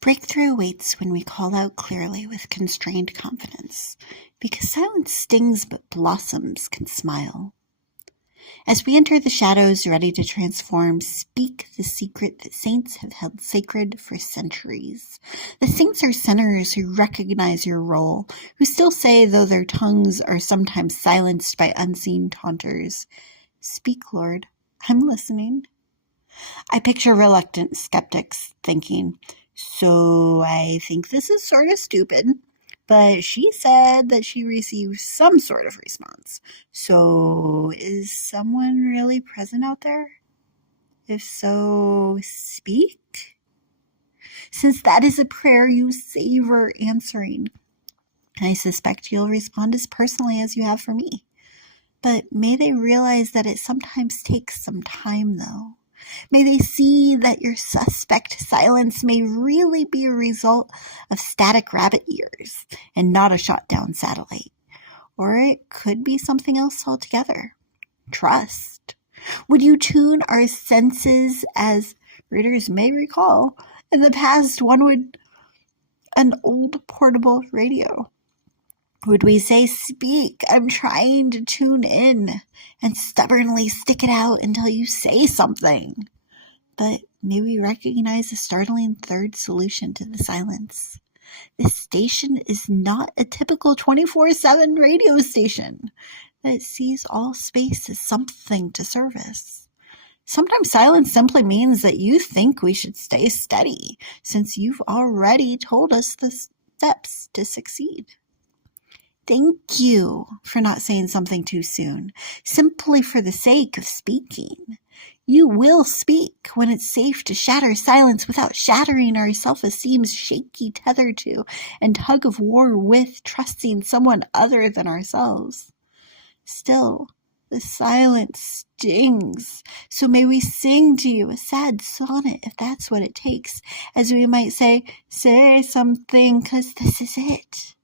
Breakthrough awaits when we call out clearly with constrained confidence, because silence stings but blossoms can smile. As we enter the shadows ready to transform, speak the secret that saints have held sacred for centuries. The saints are sinners who recognize your role, who still say, though their tongues are sometimes silenced by unseen taunters, "Speak, Lord, I'm listening." I picture reluctant skeptics thinking, "So I think this is sort of stupid, but she said that she received some sort of response. So is someone really present out there? If so, speak?" Since that is a prayer you savor answering, I suspect you'll respond as personally as you have for me. But may they realize that it sometimes takes some time, though. May they see that your suspect silence may really be a result of static rabbit ears and not a shot-down satellite. Or it could be something else altogether. Trust. Would you tune our senses? As readers may recall, in the past one would an old portable radio. Would we say, "Speak, I'm trying to tune in," and stubbornly stick it out until you say something? But may we recognize a startling third solution to the silence. This station is not a typical 24/7 radio station that sees all space as something to service. Sometimes silence simply means that you think we should stay steady, since you've already told us the steps to succeed. Thank you for not saying something too soon, simply for the sake of speaking. You will speak when it's safe to shatter silence without shattering our self-esteem's shaky tether to and tug of war with trusting someone other than ourselves. Still, the silence stings, so may we sing to you a sad sonnet if that's what it takes, as we might say something, 'cause this is it.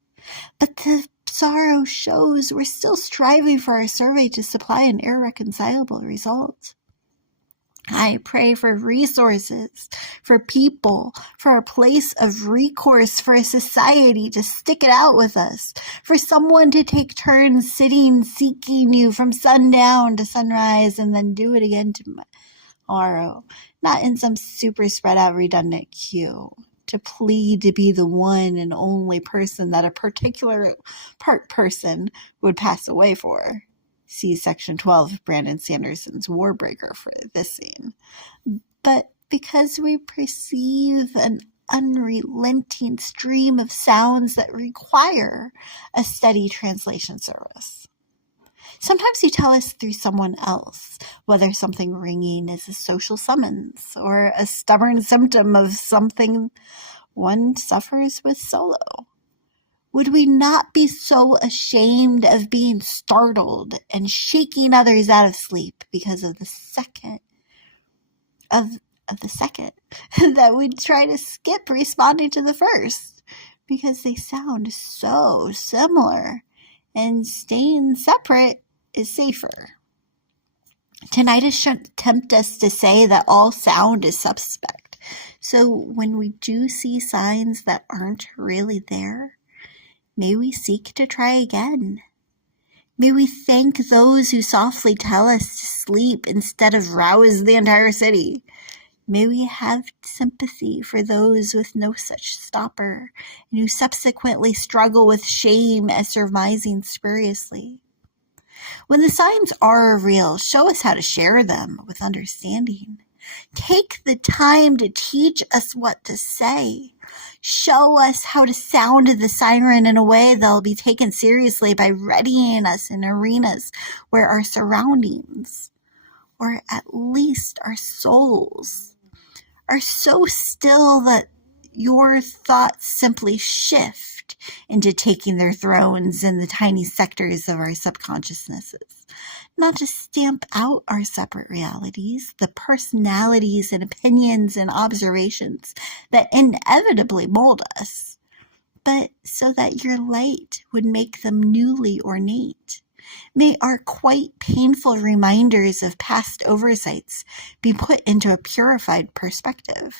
But the sorrow shows we're still striving for our survey to supply an irreconcilable result. I pray for resources, for people, for a place of recourse, for a society to stick it out with us, for someone to take turns sitting, seeking you from sundown to sunrise, and then do it again tomorrow, not in some super spread out redundant queue. To plead to be the one and only person that a particular part person would pass away for. See Section 12 of Brandon Sanderson's Warbreaker for this scene. But because we perceive an unrelenting stream of sounds that require a steady translation service. Sometimes you tell us through someone else, whether something ringing is a social summons or a stubborn symptom of something one suffers with solo. Would we not be so ashamed of being startled and shaking others out of sleep because of the second that we'd try to skip responding to the first because they sound so similar, and staying separate is safer. Tinnitus shouldn't tempt us to say that all sound is suspect. So when we do see signs that aren't really there, may we seek to try again. May we thank those who softly tell us to sleep instead of rouse the entire city. May we have sympathy for those with no such stopper and who subsequently struggle with shame at surmising spuriously. When the signs are real, show us how to share them with understanding. Take the time to teach us what to say. Show us how to sound the siren in a way that'll be taken seriously by readying us in arenas where our surroundings, or at least our souls, are so still that your thoughts simply shift into taking their thrones in the tiny sectors of our subconsciousnesses, not to stamp out our separate realities, the personalities and opinions and observations that inevitably mold us, but so that your light would make them newly ornate. May our quite painful reminders of past oversights be put into a purified perspective.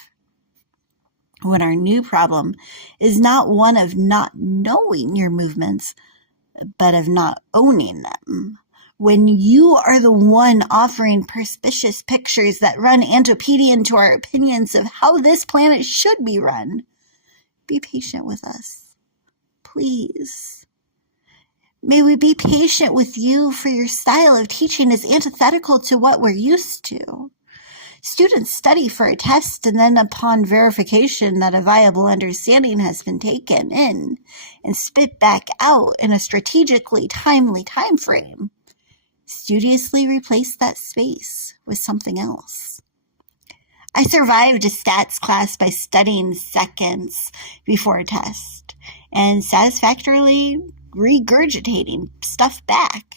when our new problem is not one of not knowing your movements, but of not owning them. When you are the one offering perspicuous pictures that run antipedian to our opinions of how this planet should be run, be patient with us, please. May we be patient with you, for your style of teaching is antithetical to what we're used to. Students study for a test, and then upon verification that a viable understanding has been taken in and spit back out in a strategically timely time frame, studiously replace that space with something else. I survived a stats class by studying seconds before a test and satisfactorily regurgitating stuff back.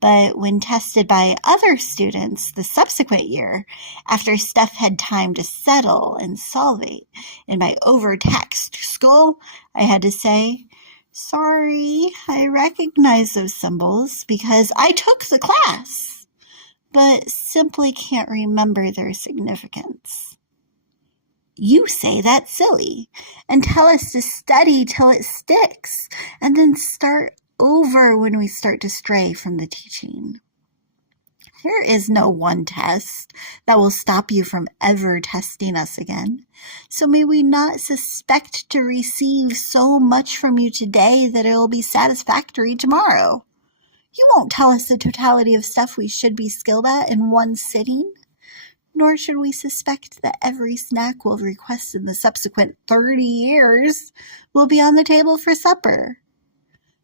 But when tested by other students the subsequent year, after stuff had time to settle and solvate in my overtaxed skull, I had to say, "Sorry, I recognize those symbols because I took the class, but simply can't remember their significance." You say that's silly and tell us to study till it sticks and then start over when we start to stray from the teaching. There is no one test that will stop you from ever testing us again. So may we not suspect to receive so much from you today that it will be satisfactory tomorrow. You won't tell us the totality of stuff we should be skilled at in one sitting, nor should we suspect that every snack we'll request in the subsequent 30 years will be on the table for supper.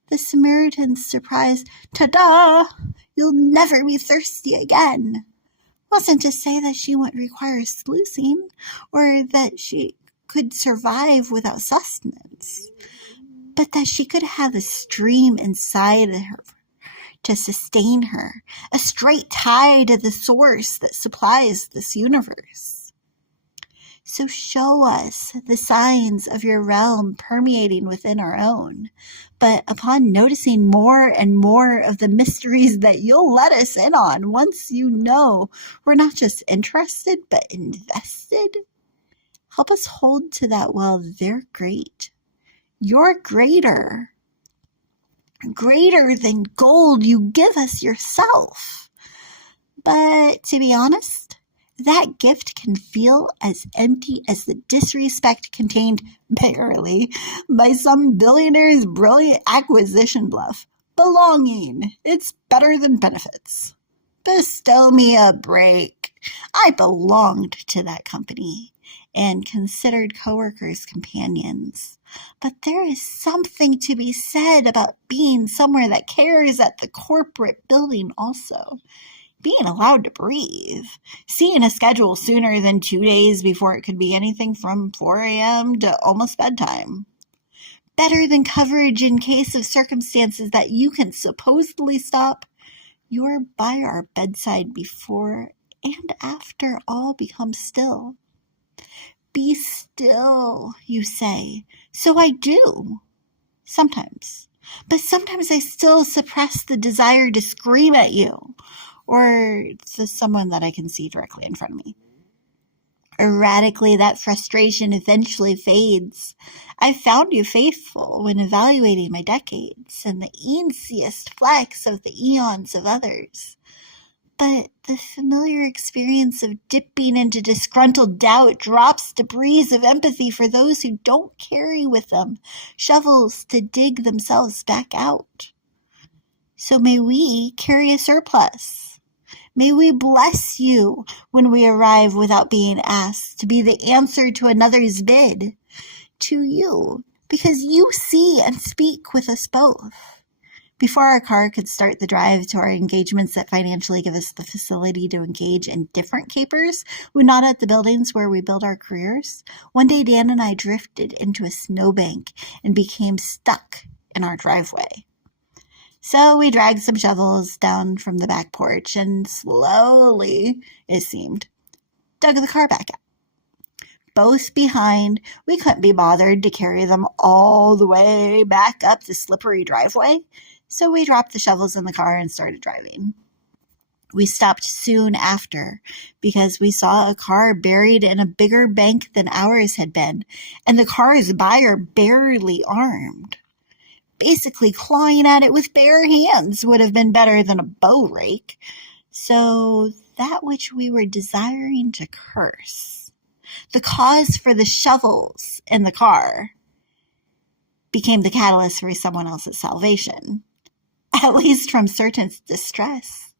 The Samaritan's surprise, "Ta-da! You'll never be thirsty again," wasn't to say that she wouldn't require sluicing or that she could survive without sustenance, but that she could have a stream inside her to sustain her, a straight tie to the source that supplies this universe. So show us the signs of your realm permeating within our own. But upon noticing more and more of the mysteries that you'll let us in on, once you know we're not just interested but invested, help us hold to that while they're great. You're greater. Greater than gold, you give us yourself. But to be honest, that gift can feel as empty as the disrespect contained, barely, by some billionaire's brilliant acquisition bluff. Belonging. It's better than benefits. Bestow me a break. I belonged to that company and considered coworkers companions. But there is something to be said about being somewhere that cares at the corporate building also. Being allowed to breathe, seeing a schedule sooner than 2 days before it could be anything from 4 a.m. to almost bedtime. Better than coverage in case of circumstances that you can supposedly stop. You're by our bedside before and after all becomes still. Be still, you say. So I do. Sometimes. But sometimes I still suppress the desire to scream at you, or to someone that I can see directly in front of me. Erratically, that frustration eventually fades. I found you faithful when evaluating my decades and the easiest flex of the eons of others. But the familiar experience of dipping into disgruntled doubt drops debris of empathy for those who don't carry with them shovels to dig themselves back out. So may we carry a surplus. May we bless you when we arrive without being asked to be the answer to another's bid. To you, because you see and speak with us both. Before our car could start the drive to our engagements that financially give us the facility to engage in different capers, we not at the buildings where we build our careers. One day Dan and I drifted into a snowbank and became stuck in our driveway. So we dragged some shovels down from the back porch and slowly, it seemed, dug the car back out. Both behind, we couldn't be bothered to carry them all the way back up the slippery driveway, so we dropped the shovels in the car and started driving. We stopped soon after because we saw a car buried in a bigger bank than ours had been, and the car's buyer barely armed. Basically, clawing at it with bare hands would have been better than a bow rake. So that which we were desiring to curse, the cause for the shovels in the car, became the catalyst for someone else's salvation, at least from certain distress.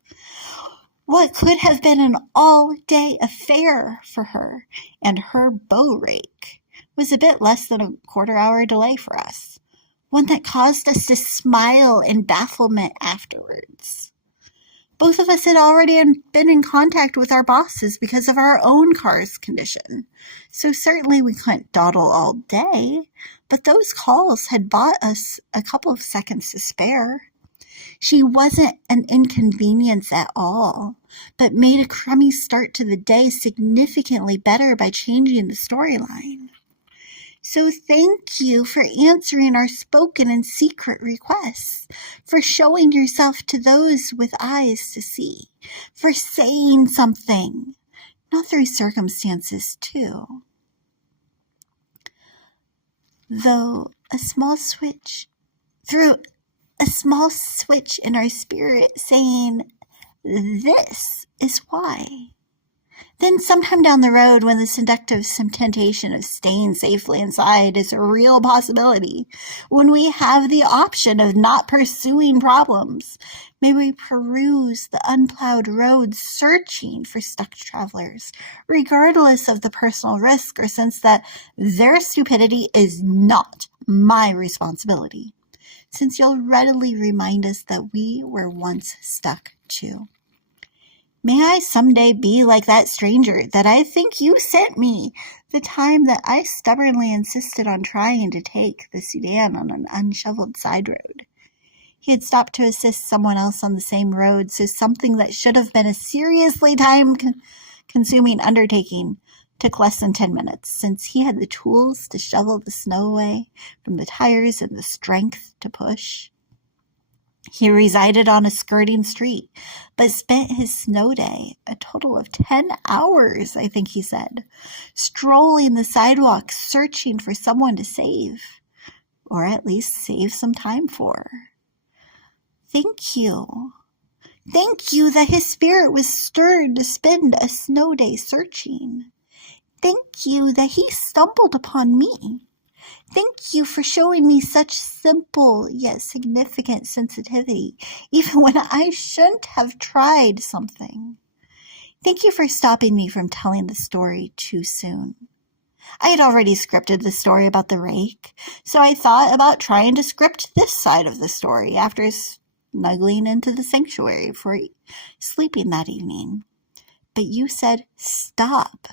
What could have been an all-day affair for her and her bow rake was a bit less than a quarter-hour delay for us, one that caused us to smile in bafflement afterwards. Both of us had already been in contact with our bosses because of our own car's condition, so certainly we couldn't dawdle all day, but those calls had bought us a couple of seconds to spare. She wasn't an inconvenience at all, but made a crummy start to the day significantly better by changing the storyline. So thank you for answering our spoken and secret requests, for showing yourself to those with eyes to see, for saying something, not through circumstances too. Through a small switch in our spirit saying, this is why. Then sometime down the road, when the seductive temptation of staying safely inside is a real possibility, when we have the option of not pursuing problems, may we peruse the unplowed roads searching for stuck travelers, regardless of the personal risk or sense that their stupidity is not my responsibility, since you'll readily remind us that we were once stuck too. May I someday be like that stranger that I think you sent me the time that I stubbornly insisted on trying to take the sedan on an unshoveled side road. He had stopped to assist someone else on the same road, so something that should have been a seriously time-consuming undertaking took less than 10 minutes, since he had the tools to shovel the snow away from the tires and the strength to push. He resided on a skirting street, but spent his snow day, a total of 10 hours, I think he said, strolling the sidewalk searching for someone to save, or at least save some time for. Thank you. Thank you that his spirit was stirred to spend a snow day searching. Thank you that he stumbled upon me. Thank you for showing me such simple yet significant sensitivity, even when I shouldn't have tried something. Thank you for stopping me from telling the story too soon. I had already scripted the story about the rake, so I thought about trying to script this side of the story after snuggling into the sanctuary for sleeping that evening. But you said, stop.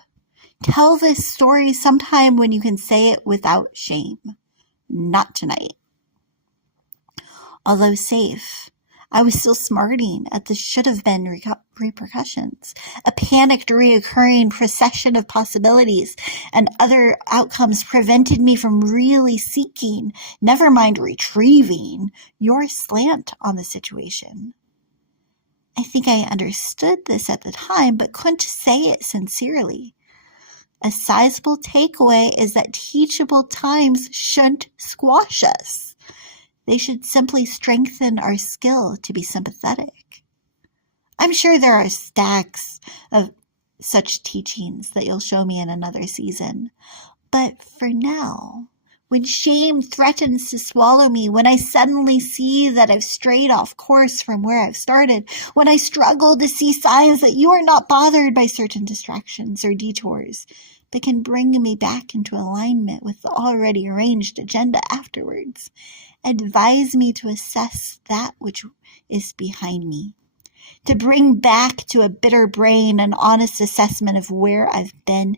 Tell this story sometime when you can say it without shame. Not tonight. Although safe, I was still smarting at the should-have-been repercussions, a panicked reoccurring procession of possibilities and other outcomes prevented me from really seeking, never mind retrieving, your slant on the situation. I think I understood this at the time, but couldn't say it sincerely. A sizable takeaway is that teachable times shouldn't squash us. They should simply strengthen our skill to be sympathetic. I'm sure there are stacks of such teachings that you'll show me in another season. But for now, when shame threatens to swallow me, when I suddenly see that I've strayed off course from where I've started, when I struggle to see signs that you are not bothered by certain distractions or detours, but can bring me back into alignment with the already arranged agenda afterwards, advise me to assess that which is behind me, to bring back to a bitter brain an honest assessment of where I've been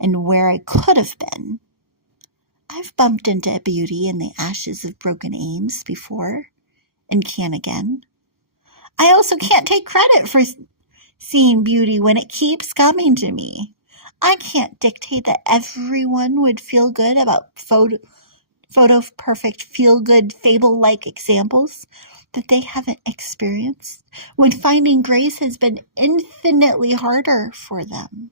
and where I could have been. I've bumped into beauty in the ashes of broken aims before, and can again. I also can't take credit for seeing beauty when it keeps coming to me. I can't dictate that everyone would feel good about photo perfect, feel-good, fable-like examples, that they haven't experienced when finding grace has been infinitely harder for them?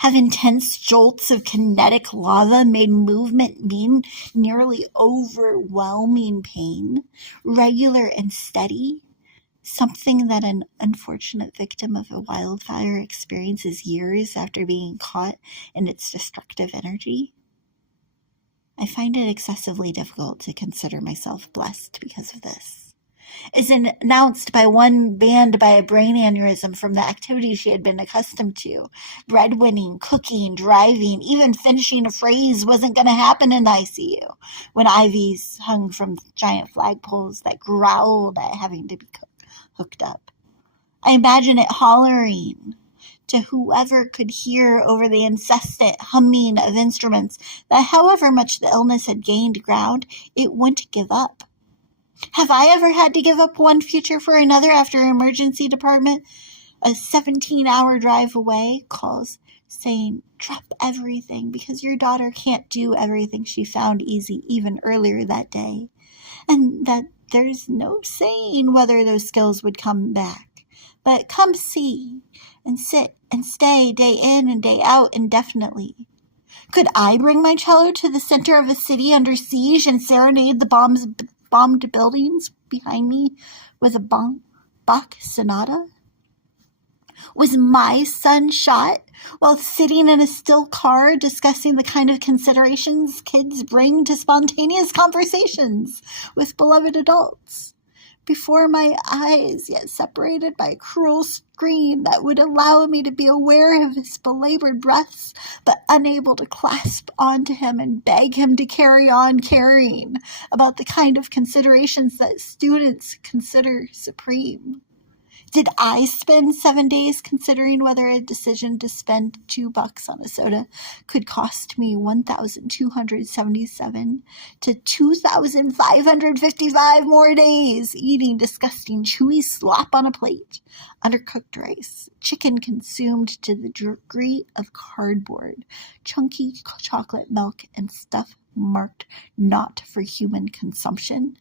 Have intense jolts of kinetic lava made movement mean nearly overwhelming pain, regular and steady, something that an unfortunate victim of a wildfire experiences years after being caught in its destructive energy? I find it excessively difficult to consider myself blessed because of this. Is announced by one banned by a brain aneurysm from the activities she had been accustomed to. Breadwinning, cooking, driving, even finishing a phrase wasn't going to happen in the ICU when IVs hung from giant flagpoles that growled at having to be hooked up. I imagine it hollering to whoever could hear over the incessant humming of instruments that however much the illness had gained ground, it wouldn't give up. Have I ever had to give up one future for another after an emergency department, a 17-hour drive away, calls saying, drop everything because your daughter can't do everything she found easy even earlier that day, and that there's no saying whether those skills would come back, but come see and sit and stay day in and day out indefinitely. Could I bring my cello to the center of a city under siege and serenade the bombed buildings behind me with a Bach sonata? Was my son shot while sitting in a still car discussing the kind of considerations kids bring to spontaneous conversations with beloved adults? Before my eyes, yet separated by a cruel screen that would allow me to be aware of his belabored breaths, but unable to clasp onto him and beg him to carry on caring about the kind of considerations that students consider supreme. Did I spend 7 days considering whether a decision to spend $2 on a soda could cost me $1,277 to 2,555 more days eating disgusting chewy slop on a plate, undercooked rice, chicken consumed to the degree of cardboard, chunky chocolate milk, and stuff marked not for human consumption?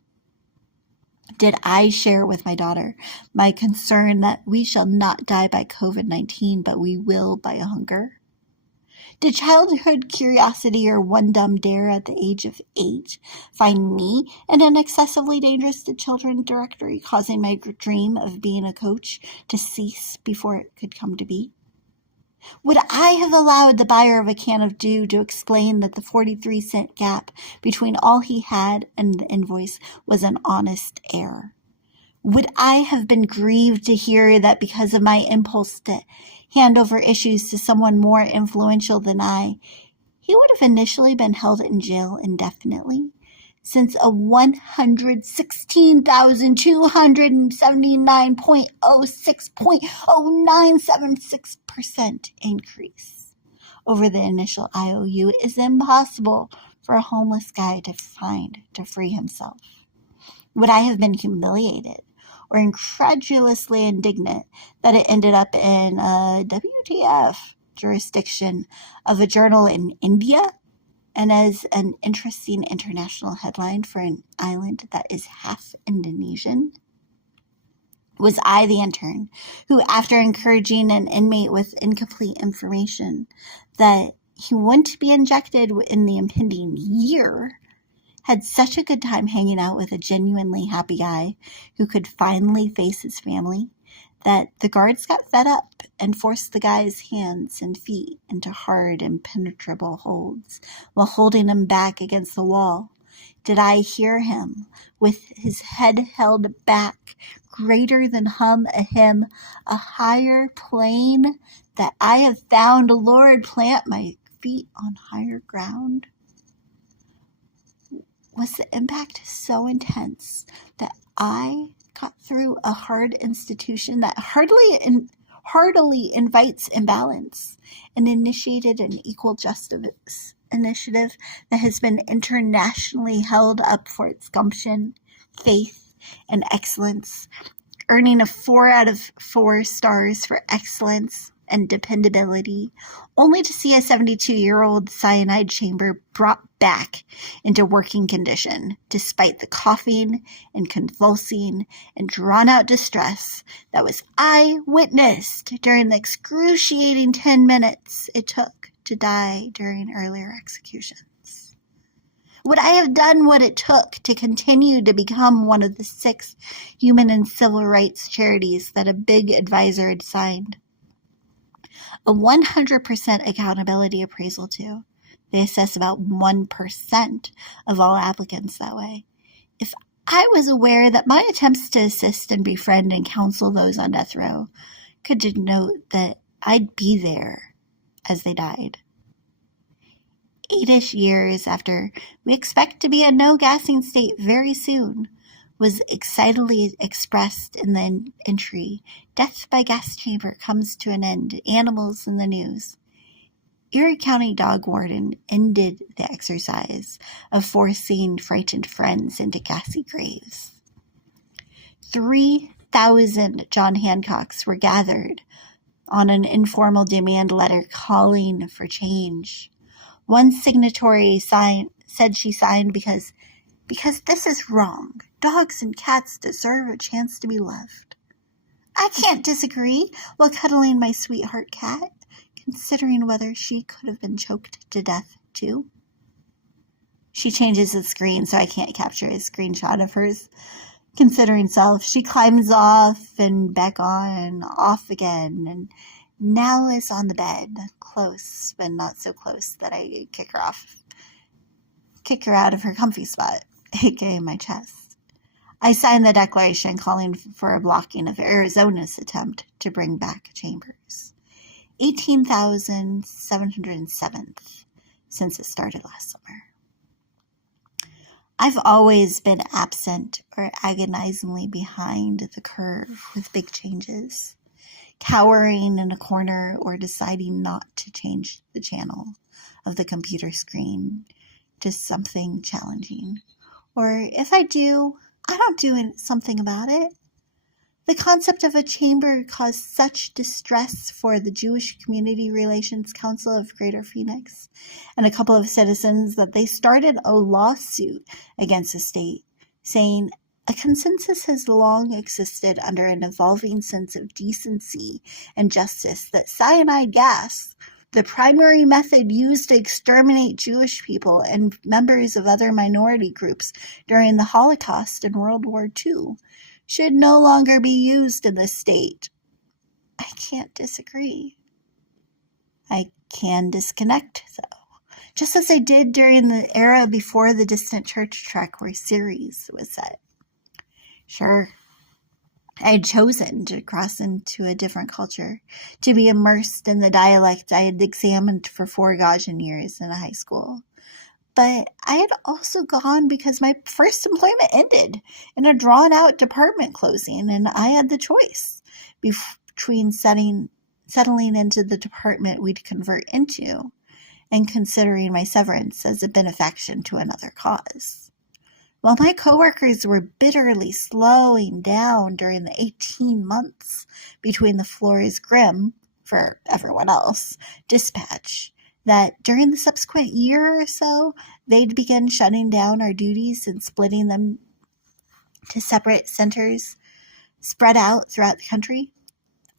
Did I share with my daughter my concern that we shall not die by COVID-19, but we will by hunger? Did childhood curiosity or one dumb dare at the age of 8 find me in an excessively dangerous to children directory, causing my dream of being a coach to cease before it could come to be? Would I have allowed the buyer of a can of Dew to explain that the 43-cent gap between all he had and the invoice was an honest error? Would I have been grieved to hear that because of my impulse to hand over issues to someone more influential than I, he would have initially been held in jail indefinitely, since a 116,279.06.0976% increase over the initial IOU is impossible for a homeless guy to find to free himself? Would I have been humiliated or incredulously indignant that it ended up in a WTF jurisdiction of a journal in India and as an interesting international headline for an island that is half Indonesian? Was I the intern who, after encouraging an inmate with incomplete information that he wouldn't be injected in the impending year, had such a good time hanging out with a genuinely happy guy who could finally face his family that the guards got fed up and forced the guy's hands and feet into hard, impenetrable holds while holding him back against the wall? Did I hear him, with his head held back, greater than hum a hymn, a higher plane that I have found, Lord, plant my feet on higher ground? Was the impact so intense that I got through a hard institution that heartily invites imbalance and initiated an equal justice initiative that has been internationally held up for its gumption, faith, and excellence, earning a 4 out of 4 stars for excellence and dependability, only to see a 72-year-old cyanide chamber brought back into working condition, despite the coughing and convulsing and drawn-out distress that was eye-witnessed during the excruciating 10 minutes it took to die during earlier executions. Would I have done what it took to continue to become one of the 6 human and civil rights charities that a big advisor had signed a 100% accountability appraisal to? They assess about 1% of all applicants that way. If I was aware that my attempts to assist and befriend and counsel those on death row could denote that I'd be there as they died. 8-ish years after we expect to be a no-gassing state very soon, was excitedly expressed in the entry, "Death by gas chamber comes to an end. Animals in the news." Erie County dog warden ended the exercise of forcing frightened friends into gassy graves. 3,000 John Hancocks were gathered on an informal demand letter calling for change. One signatory said she signed because this is wrong. Dogs and cats deserve a chance to be loved. I can't disagree while cuddling my sweetheart cat, considering whether she could have been choked to death too. She changes the screen so I can't capture a screenshot of hers considering self. She climbs off and back on, off again, and now is on the bed, close but not so close that I kick her out of her comfy spot, aka my chest. I signed the declaration calling for a blocking of Arizona's attempt to bring back chambers. 18,707th since it started last summer. I've always been absent or agonizingly behind the curve with big changes, cowering in a corner or deciding not to change the channel of the computer screen to something challenging. Or if I do, I don't do something about it. The concept of a chamber caused such distress for the Jewish Community Relations Council of Greater Phoenix and a couple of citizens that they started a lawsuit against the state, saying a consensus has long existed under an evolving sense of decency and justice that cyanide gas, the primary method used to exterminate Jewish people and members of other minority groups during the Holocaust and World War II, should no longer be used in the state. I can't disagree. I can disconnect, though, just as I did during the era before the Distant Church trek where series was set. Sure, I had chosen to cross into a different culture, to be immersed in the dialect I had examined for 4 Gaussian years in a high school. But I had also gone because my first employment ended in a drawn-out department closing, and I had the choice between settling into the department we'd convert into and considering my severance as a benefaction to another cause. While my coworkers were bitterly slowing down during the 18 months between the floor's grim, for everyone else, dispatch, that during the subsequent year or so, they'd begin shutting down our duties and splitting them to separate centers spread out throughout the country,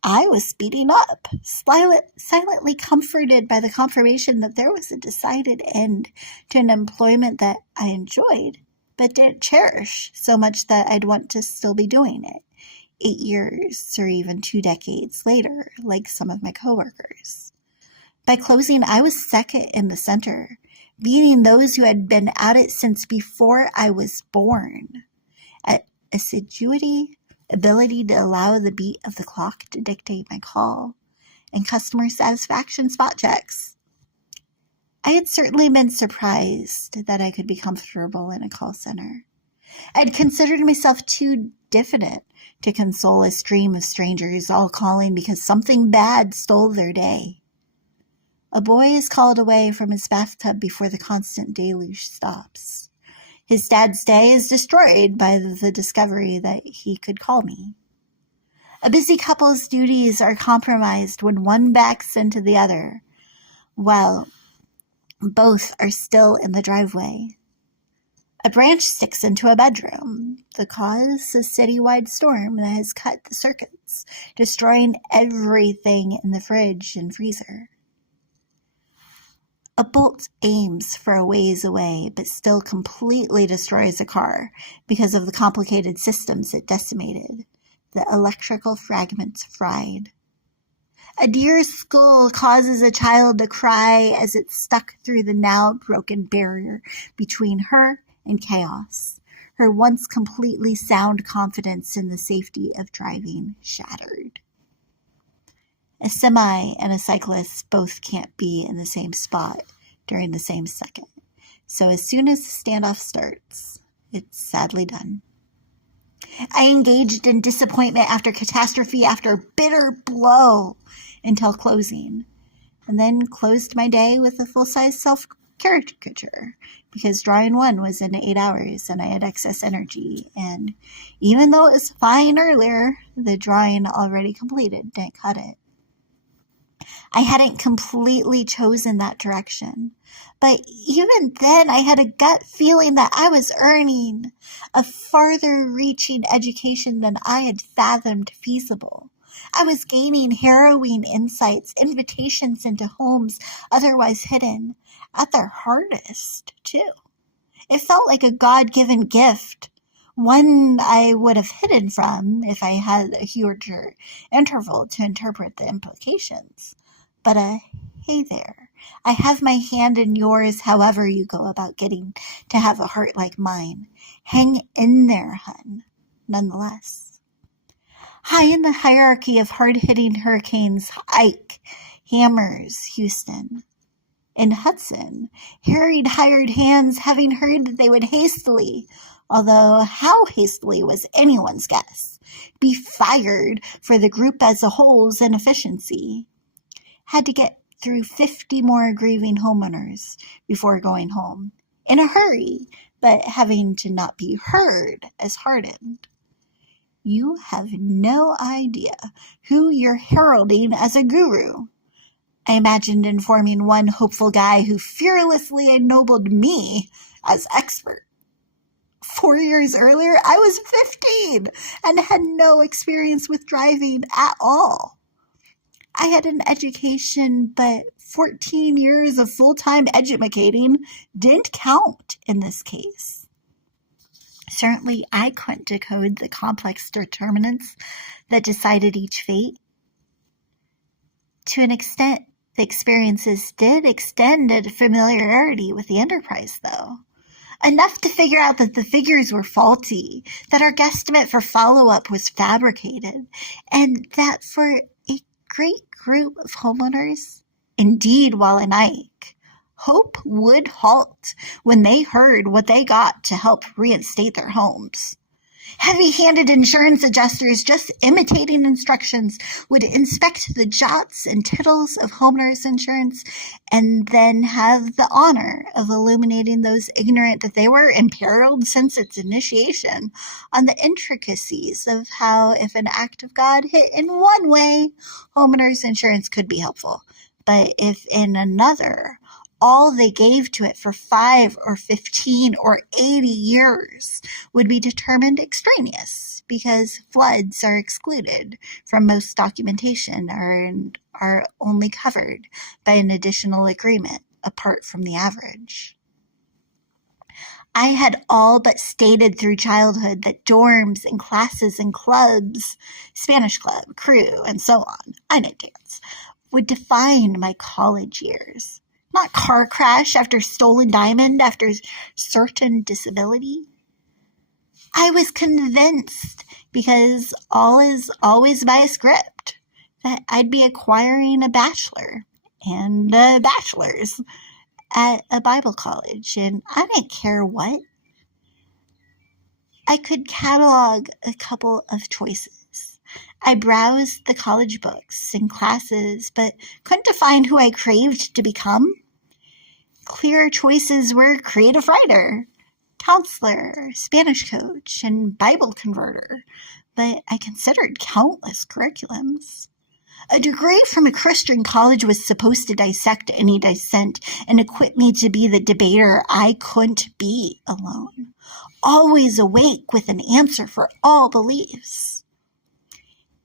I was speeding up, silently comforted by the confirmation that there was a decided end to an employment that I enjoyed, but didn't cherish so much that I'd want to still be doing it 8 years or even 2 decades later, like some of my coworkers. By closing, I was second in the center, beating those who had been at it since before I was born. At assiduity, ability to allow the beat of the clock to dictate my call, and customer satisfaction spot checks. I had certainly been surprised that I could be comfortable in a call center. I'd considered myself too diffident to console a stream of strangers all calling because something bad stole their day. A boy is called away from his bathtub before the constant deluge stops. His dad's day is destroyed by the discovery that he could call me. A busy couple's duties are compromised when one backs into the other, while Both are still in the driveway. A branch sticks into a bedroom. The cause, a citywide storm that has cut the circuits, destroying everything in the fridge and freezer. A bolt aims for a ways away, but still completely destroys a car because of the complicated systems it decimated. The electrical fragments fried. A deer's skull causes a child to cry as it's stuck through the now broken barrier between her and chaos. Her once completely sound confidence in the safety of driving shattered. A semi and a cyclist both can't be in the same spot during the same second. So as soon as the standoff starts, it's sadly done. I engaged in disappointment after catastrophe after bitter blow until closing, and then closed my day with a full-size self-caricature because drawing one was in 8 hours and I had excess energy, and even though it was fine earlier, the drawing already completed didn't cut it. I hadn't completely chosen that direction, but even then I had a gut feeling that I was earning a farther-reaching education than I had fathomed feasible. I was gaining harrowing insights, invitations into homes otherwise hidden, at their hardest, too. It felt like a God-given gift, one I would have hidden from if I had a huger interval to interpret the implications. But hey there, I have my hand in yours however you go about getting to have a heart like mine. Hang in there, hun, nonetheless. High in the hierarchy of hard-hitting hurricanes, Ike hammers Houston. In Hudson, harried hired hands having heard that they would hastily, although how hastily was anyone's guess, be fired for the group as a whole's inefficiency. Had to get through 50 more grieving homeowners before going home, in a hurry, but having to not be heard as hardened. You have no idea who you're heralding as a guru. I imagined informing one hopeful guy who fearlessly ennobled me as expert. 4 years earlier, I was 15 and had no experience with driving at all. I had an education, but 14 years of full-time edumacating didn't count in this case. Certainly, I couldn't decode the complex determinants that decided each fate. To an extent, the experiences did extend a familiarity with the enterprise, though. Enough to figure out that the figures were faulty, that our guesstimate for follow-up was fabricated, and that for a great group of homeowners, indeed while in Ike, hope would halt when they heard what they got to help reinstate their homes. Heavy-handed insurance adjusters just imitating instructions would inspect the jots and tittles of homeowners insurance and then have the honor of illuminating those ignorant that they were imperiled since its initiation on the intricacies of how, if an act of God hit in one way, homeowners insurance could be helpful, but if in another, all they gave to it for 5 or 15 or 80 years would be determined extraneous because floods are excluded from most documentation and are only covered by an additional agreement apart from the average. I had all but stated through childhood that dorms and classes and clubs, Spanish club, crew, and so on, I didn't dance, would define my college years. Not car crash after stolen diamond after certain disability. I was convinced, because all is always by a script, that I'd be acquiring a bachelor and a bachelor's at a Bible college, and I didn't care what. I could catalog a couple of choices. I browsed the college books and classes, but couldn't define who I craved to become. Clear choices were creative writer, counselor, Spanish coach, and Bible converter, but I considered countless curriculums. A degree from a Christian college was supposed to dissect any dissent and equip me to be the debater I couldn't be alone, always awake with an answer for all beliefs.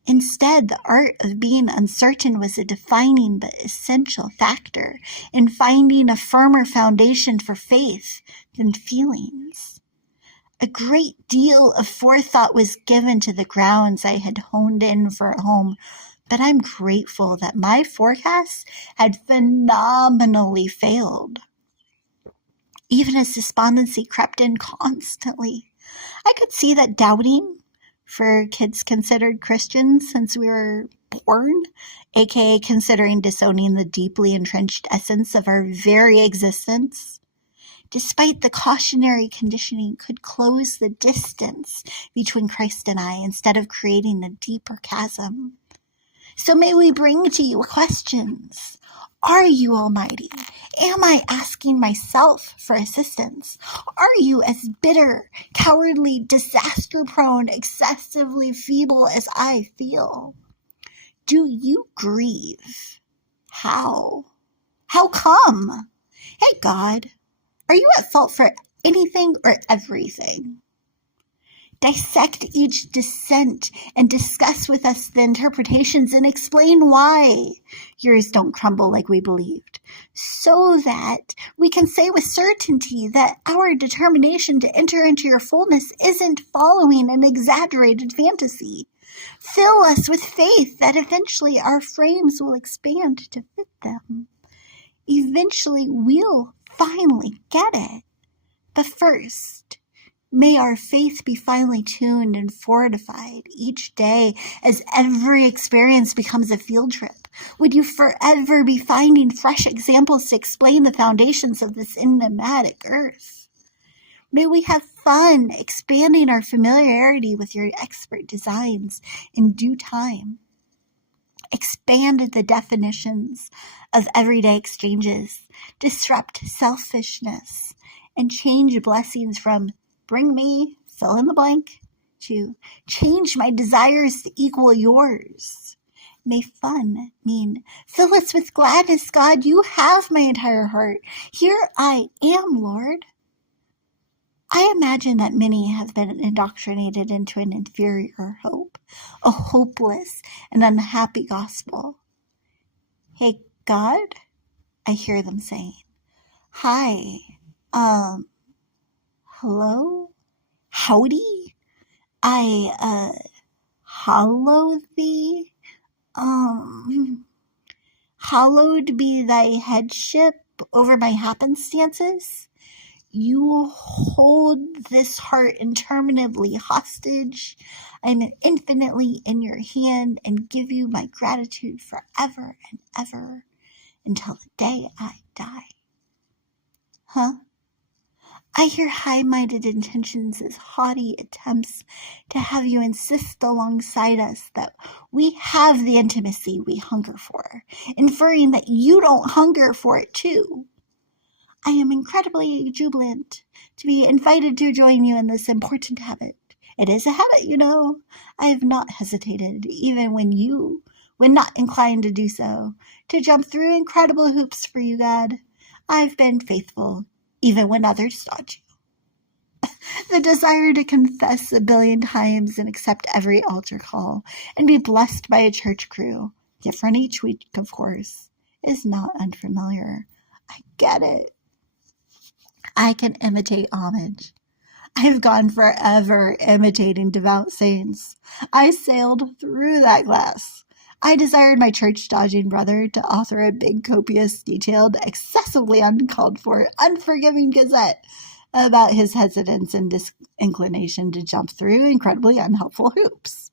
Instead, the art of being uncertain was a defining but essential factor in finding a firmer foundation for faith than feelings. A great deal of forethought was given to the grounds I had honed in for a home, but I'm grateful that my forecasts had phenomenally failed. Even as despondency crept in constantly, I could see that doubting, for kids considered Christians since we were born, aka considering disowning the deeply entrenched essence of our very existence, despite the cautionary conditioning, could close the distance between Christ and I instead of creating a deeper chasm. So may we bring to you questions. Are you almighty? Am I asking myself for assistance? Are you as bitter, cowardly, disaster-prone, excessively feeble as I feel? Do you grieve? How? How come? Hey, God, are you at fault for anything or everything? Dissect each dissent and discuss with us the interpretations and explain why yours don't crumble like we believed, so that we can say with certainty that our determination to enter into your fullness isn't following an exaggerated fantasy. Fill us with faith that eventually our frames will expand to fit them. Eventually we'll finally get it. But first, may our faith be finely tuned and fortified each day as every experience becomes a field trip. Would you forever be finding fresh examples to explain the foundations of this enigmatic earth? May we have fun expanding our familiarity with your expert designs in due time. Expand the definitions of everyday exchanges, disrupt selfishness, and change blessings from bring me, fill in the blank, to change my desires to equal yours. May fun mean fill us with gladness, God. You have my entire heart. Here I am, Lord. I imagine that many have been indoctrinated into an inferior hope, a hopeless and unhappy gospel. Hey, God, I hear them saying. Hi, hello? Howdy? I, hallow thee? Hallowed be thy headship over my happenstances? You hold this heart interminably hostage. I'm infinitely in your hand and give you my gratitude forever and ever until the day I die. Huh? I hear high-minded intentions as haughty attempts to have you insist alongside us that we have the intimacy we hunger for, inferring that you don't hunger for it too. I am incredibly jubilant to be invited to join you in this important habit. It is a habit, you know. I have not hesitated, even when not inclined to do so, to jump through incredible hoops for you, God. I've been faithful, even when others dodge you. The desire to confess 1 billion times and accept every altar call and be blessed by a church crew, different each week, of course, is not unfamiliar. I get it. I can imitate homage. I have gone forever imitating devout saints. I sailed through that glass. I desired my church-dodging brother to author a big, copious, detailed, excessively uncalled for, unforgiving gazette about his hesitance and disinclination to jump through incredibly unhelpful hoops,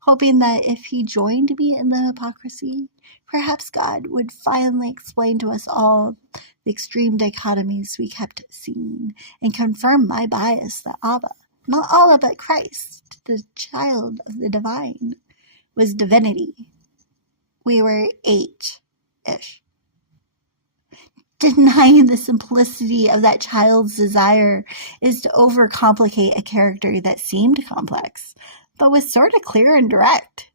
hoping that if he joined me in the hypocrisy, perhaps God would finally explain to us all the extreme dichotomies we kept seeing and confirm my bias that Abba, not Allah but Christ, the child of the divine, was divinity. We were 8-ish. Denying the simplicity of that child's desire is to overcomplicate a character that seemed complex, but was sort of clear and direct.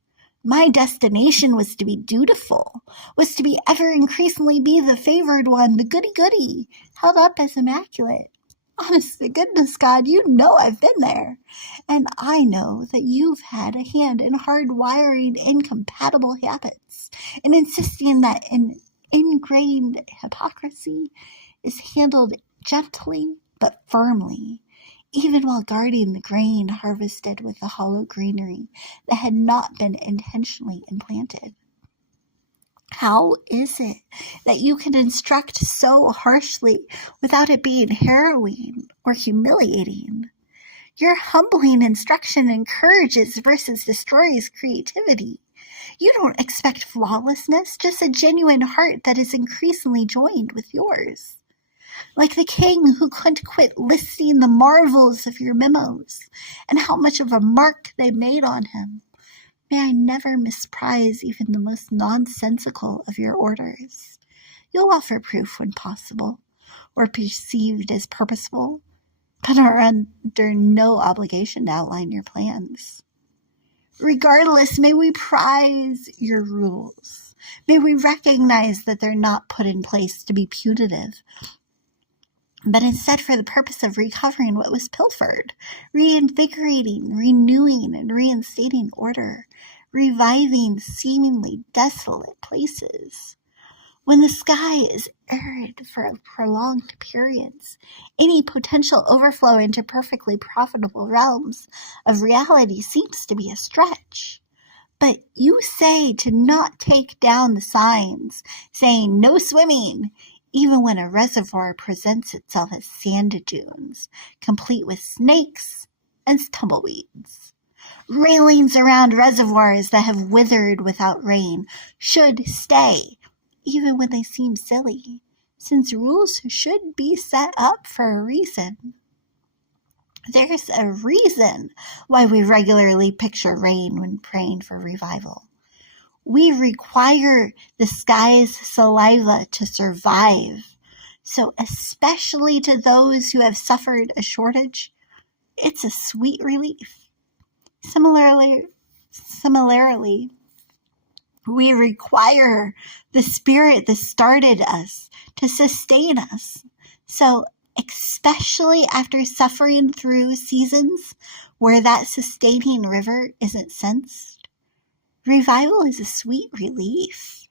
My destination was to be dutiful, was to be ever increasingly be the favored one, the goody-goody, held up as immaculate. Honest to goodness, God, you know I've been there. And I know that you've had a hand in hardwiring incompatible habits and insisting that an ingrained hypocrisy is handled gently but firmly, even while guarding the grain harvested with the hollow greenery that had not been intentionally implanted. How is it that you can instruct so harshly without it being harrowing or humiliating? Your humbling instruction encourages versus destroys creativity. You don't expect flawlessness, just a genuine heart that is increasingly joined with yours. Like the king who couldn't quit listing the marvels of your memos and how much of a mark they made on him. May I never misprize even the most nonsensical of your orders. You'll offer proof when possible, or perceived as purposeful, but are under no obligation to outline your plans. Regardless, may we prize your rules. May we recognize that they're not put in place to be punitive, but instead for the purpose of recovering what was pilfered, reinvigorating, renewing, and reinstating order, reviving seemingly desolate places. When the sky is arid for prolonged periods, any potential overflow into perfectly profitable realms of reality seems to be a stretch. But you say to not take down the signs, saying no swimming, even when a reservoir presents itself as sand dunes, complete with snakes and tumbleweeds. Railings around reservoirs that have withered without rain should stay, even when they seem silly, since rules should be set up for a reason. There's a reason why we regularly picture rain when praying for revival. We require the sky's saliva to survive. So especially to those who have suffered a shortage, it's a sweet relief. Similarly, we require the spirit that started us to sustain us. So especially after suffering through seasons where that sustaining river isn't sensed, revival is a sweet relief.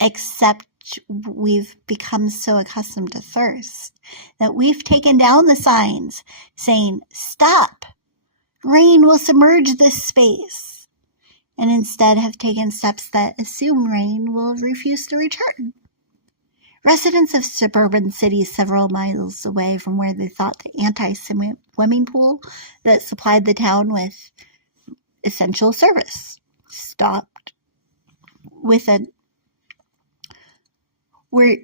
Except we've become so accustomed to thirst that we've taken down the signs saying, "Stop! Rain will submerge this space," and instead have taken steps that assume rain will refuse to return. Residents of suburban cities several miles away from where they thought the anti-swimming pool that supplied the town with essential service stopped with a where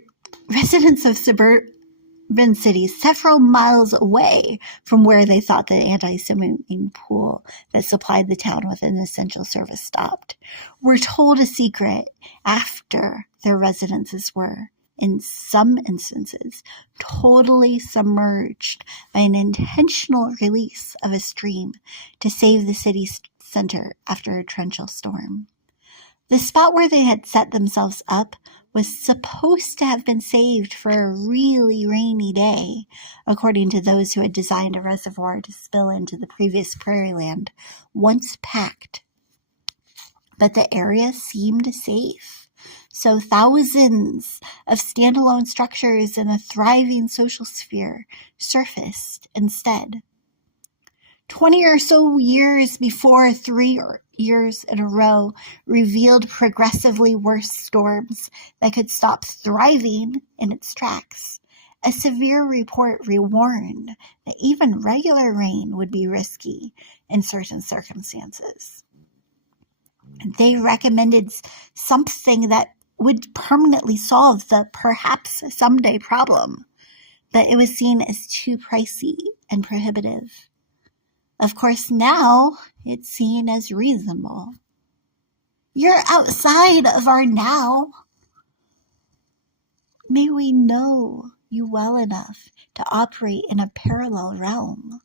residents of suburban cities several miles away from where they thought the anti-swimming pool that supplied the town with an essential service stopped were told a secret after their residences were, in some instances, totally submerged by an intentional release of a stream to save the city's center after a torrential storm. The spot where they had set themselves up was supposed to have been saved for a really rainy day, according to those who had designed a reservoir to spill into the previous prairie land, once packed. But the area seemed safe, so thousands of standalone structures in a thriving social sphere surfaced instead. 20 or so years before 3 years in a row revealed progressively worse storms that could stop thriving in its tracks. A severe report warned that even regular rain would be risky in certain circumstances. They recommended something that would permanently solve the perhaps someday problem, but it was seen as too pricey and prohibitive. Of course, now it's seen as reasonable. You're outside of our now. May we know you well enough to operate in a parallel realm,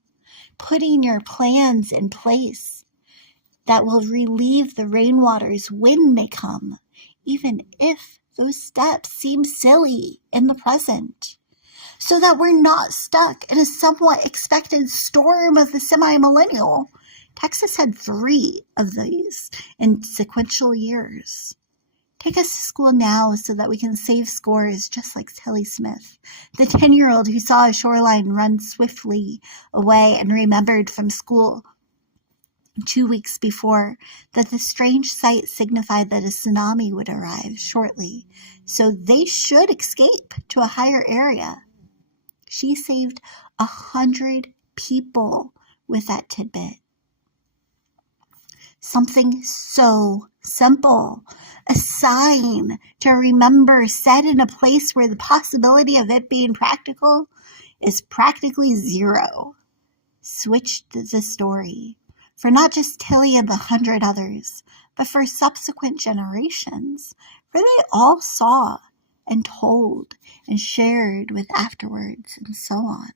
putting your plans in place that will relieve the rainwaters when they come, even if those steps seem silly in the present, so that we're not stuck in a somewhat expected storm of the semi-millennial. Texas had 3 of these in sequential years. Take us to school now so that we can save scores just like Tilly Smith, the 10-year-old who saw a shoreline run swiftly away and remembered from school 2 weeks before that the strange sight signified that a tsunami would arrive shortly, so they should escape to a higher area. She saved 100 people with that tidbit. Something so simple, a sign to remember said in a place where the possibility of it being practical is practically zero. Switched the story for not just Tilly and the 100 others, but for subsequent generations, for they all saw and told and shared with afterwards and so on.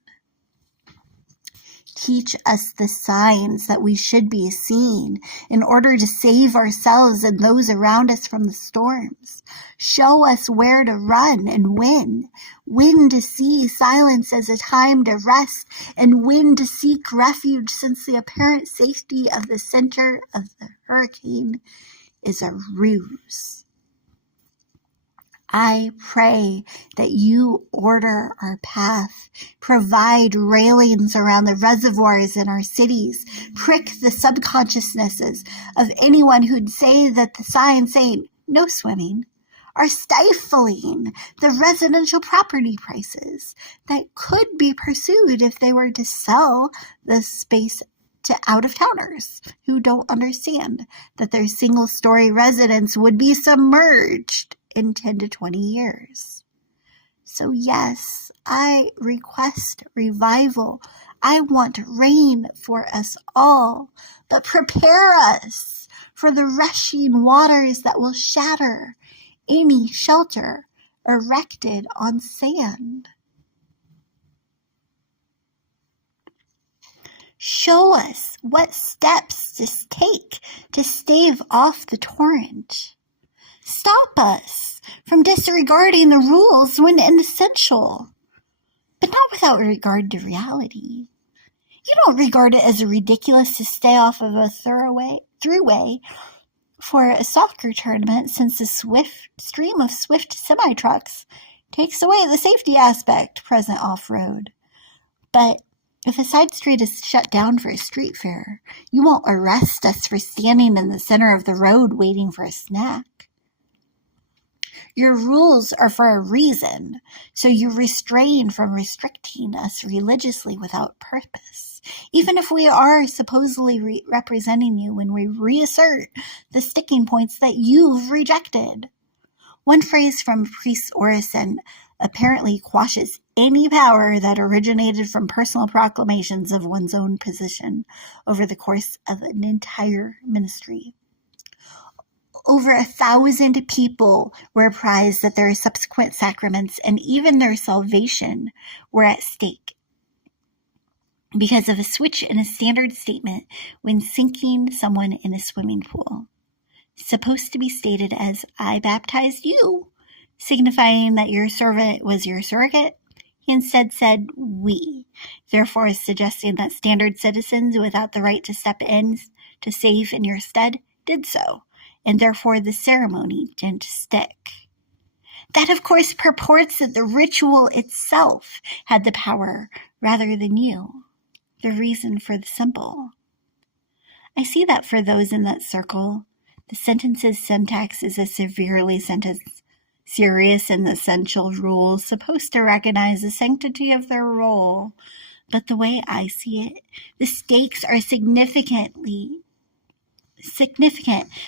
Teach us the signs that we should be seeing in order to save ourselves and those around us from the storms. Show us where to run and when to see silence as a time to rest, and when to seek refuge, since the apparent safety of the center of the hurricane is a ruse. I pray that you order our path, provide railings around the reservoirs in our cities, prick the subconsciousnesses of anyone who'd say that the signs saying no swimming are stifling the residential property prices that could be pursued if they were to sell the space to out-of-towners who don't understand that their single-story residence would be submerged in 10 to 20 years. So yes, I request revival. I want rain for us all, but prepare us for the rushing waters that will shatter any shelter erected on sand. Show us what steps to take to stave off the torrent. Stop us from disregarding the rules when inessential, but not without regard to reality. You don't regard it as ridiculous to stay off of a throughway for a soccer tournament, since the swift stream of swift semi-trucks takes away the safety aspect present off-road. But if a side street is shut down for a street fair, you won't arrest us for standing in the center of the road waiting for a snack. Your rules are for a reason, so you refrain from restricting us religiously without purpose, even if we are supposedly representing you when we reassert the sticking points that you've rejected. One phrase from Priest Orison apparently quashes any power that originated from personal proclamations of one's own position over the course of an entire ministry. Over 1,000 people were apprised that their subsequent sacraments and even their salvation were at stake because of a switch in a standard statement when sinking someone in a swimming pool. Supposed to be stated as, "I baptized you," signifying that your servant was your surrogate. He instead said, "we," therefore suggesting that standard citizens without the right to step in to save in your stead did so, and therefore the ceremony didn't stick. That, of course, purports that the ritual itself had the power rather than you, the reason for the symbol. I see that for those in that circle, the sentence's syntax is a severely serious and essential rule supposed to recognize the sanctity of their role. But the way I see it, the stakes are significant,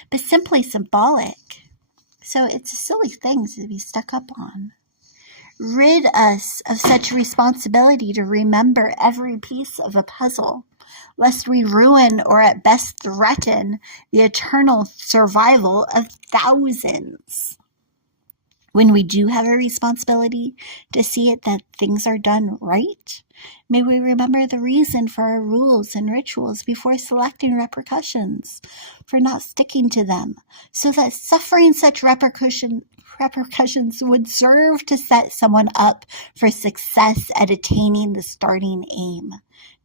but simply symbolic. So it's a silly thing to be stuck up on. Rid us of such responsibility to remember every piece of a puzzle, lest we ruin or at best threaten the eternal survival of thousands. When we do have a responsibility to see it that things are done right, may we remember the reason for our rules and rituals before selecting repercussions for not sticking to them, so that suffering such repercussions would serve to set someone up for success at attaining the starting aim,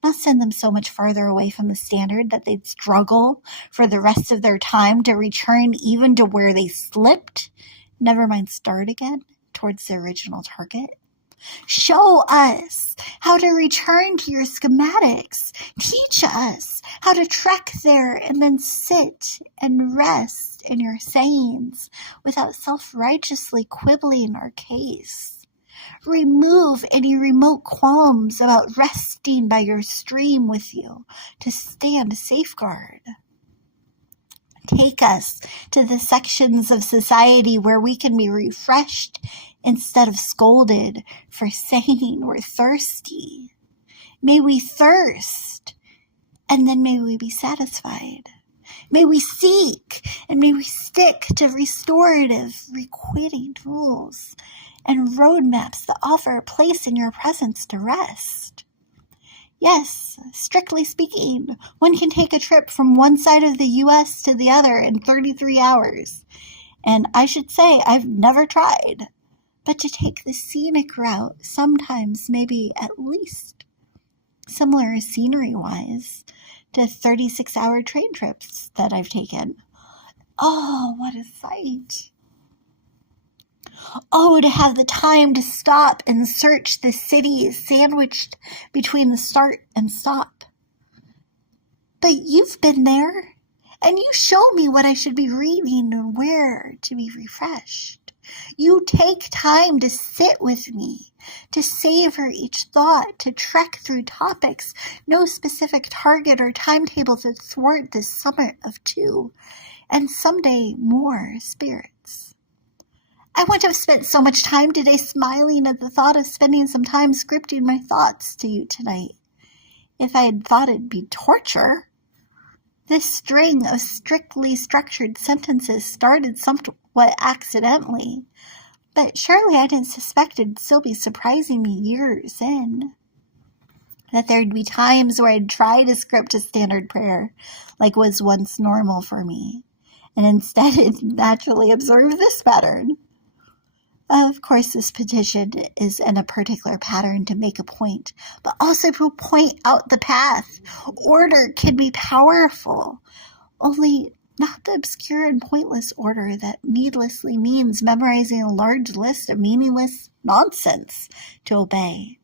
not send them so much farther away from the standard that they'd struggle for the rest of their time to return even to where they slipped, never mind start again towards the original target. Show us how to return to your schematics. Teach us how to trek there and then sit and rest in your sayings without self-righteously quibbling our case. Remove any remote qualms about resting by your stream with you to stand safeguard. Take us to the sections of society where we can be refreshed instead of scolded for saying we're thirsty. May we thirst, and then may we be satisfied. May we seek, and may we stick to restorative, requiting rules and roadmaps that offer a place in your presence to rest. Yes, strictly speaking, one can take a trip from one side of the U.S. to the other in 33 hours. And I should say I've never tried. But to take the scenic route sometimes maybe at least similar scenery-wise to 36-hour train trips that I've taken. Oh, what a sight. Oh, to have the time to stop and search the city sandwiched between the start and stop. But you've been there, and you show me what I should be reading and where to be refreshed. You take time to sit with me, to savor each thought, to trek through topics, no specific target or timetable to thwart this summit of two, and someday more spirits. I wouldn't have spent so much time today smiling at the thought of spending some time scripting my thoughts to you tonight, if I had thought it'd be torture. This string of strictly structured sentences started somewhat accidentally, but surely I didn't suspect it'd still be surprising me years in. That there'd be times where I'd try to script a standard prayer, like was once normal for me, and instead it'd naturally observe this pattern. Of course, this petition is in a particular pattern to make a point, but also to point out the path. Order can be powerful, only not the obscure and pointless order that needlessly means memorizing a large list of meaningless nonsense to obey.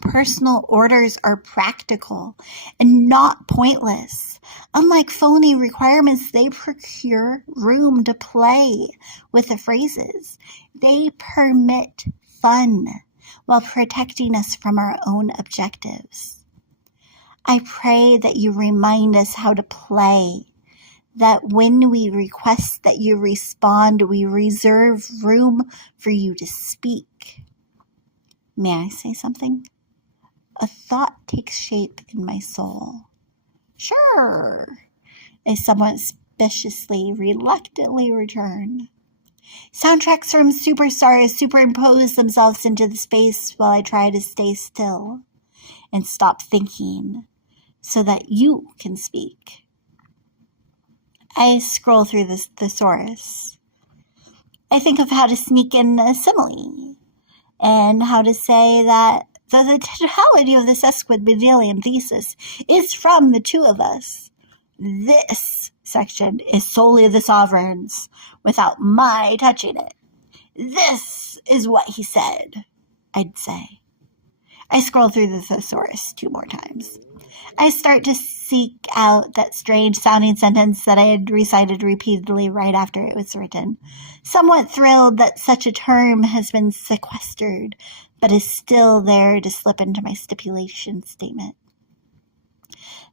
Personal orders are practical and not pointless. Unlike phony requirements, they procure room to play with the phrases. They permit fun while protecting us from our own objectives. I pray that you remind us how to play, that when we request that you respond, we reserve room for you to speak. May I say something? A thought takes shape in my soul. Sure, I somewhat suspiciously, reluctantly return. Soundtracks from superstars superimpose themselves into the space while I try to stay still and stop thinking so that you can speak. I scroll through the thesaurus. I think of how to sneak in a simile and how to say that the totality of this esquipedalian thesis is from the two of us. This section is solely the sovereign's, without my touching it. This is what he said, I'd say. I scroll through the thesaurus 2 more times. I start to seek out that strange-sounding sentence that I had recited repeatedly right after it was written, somewhat thrilled that such a term has been sequestered, but is still there to slip into my stipulation statement.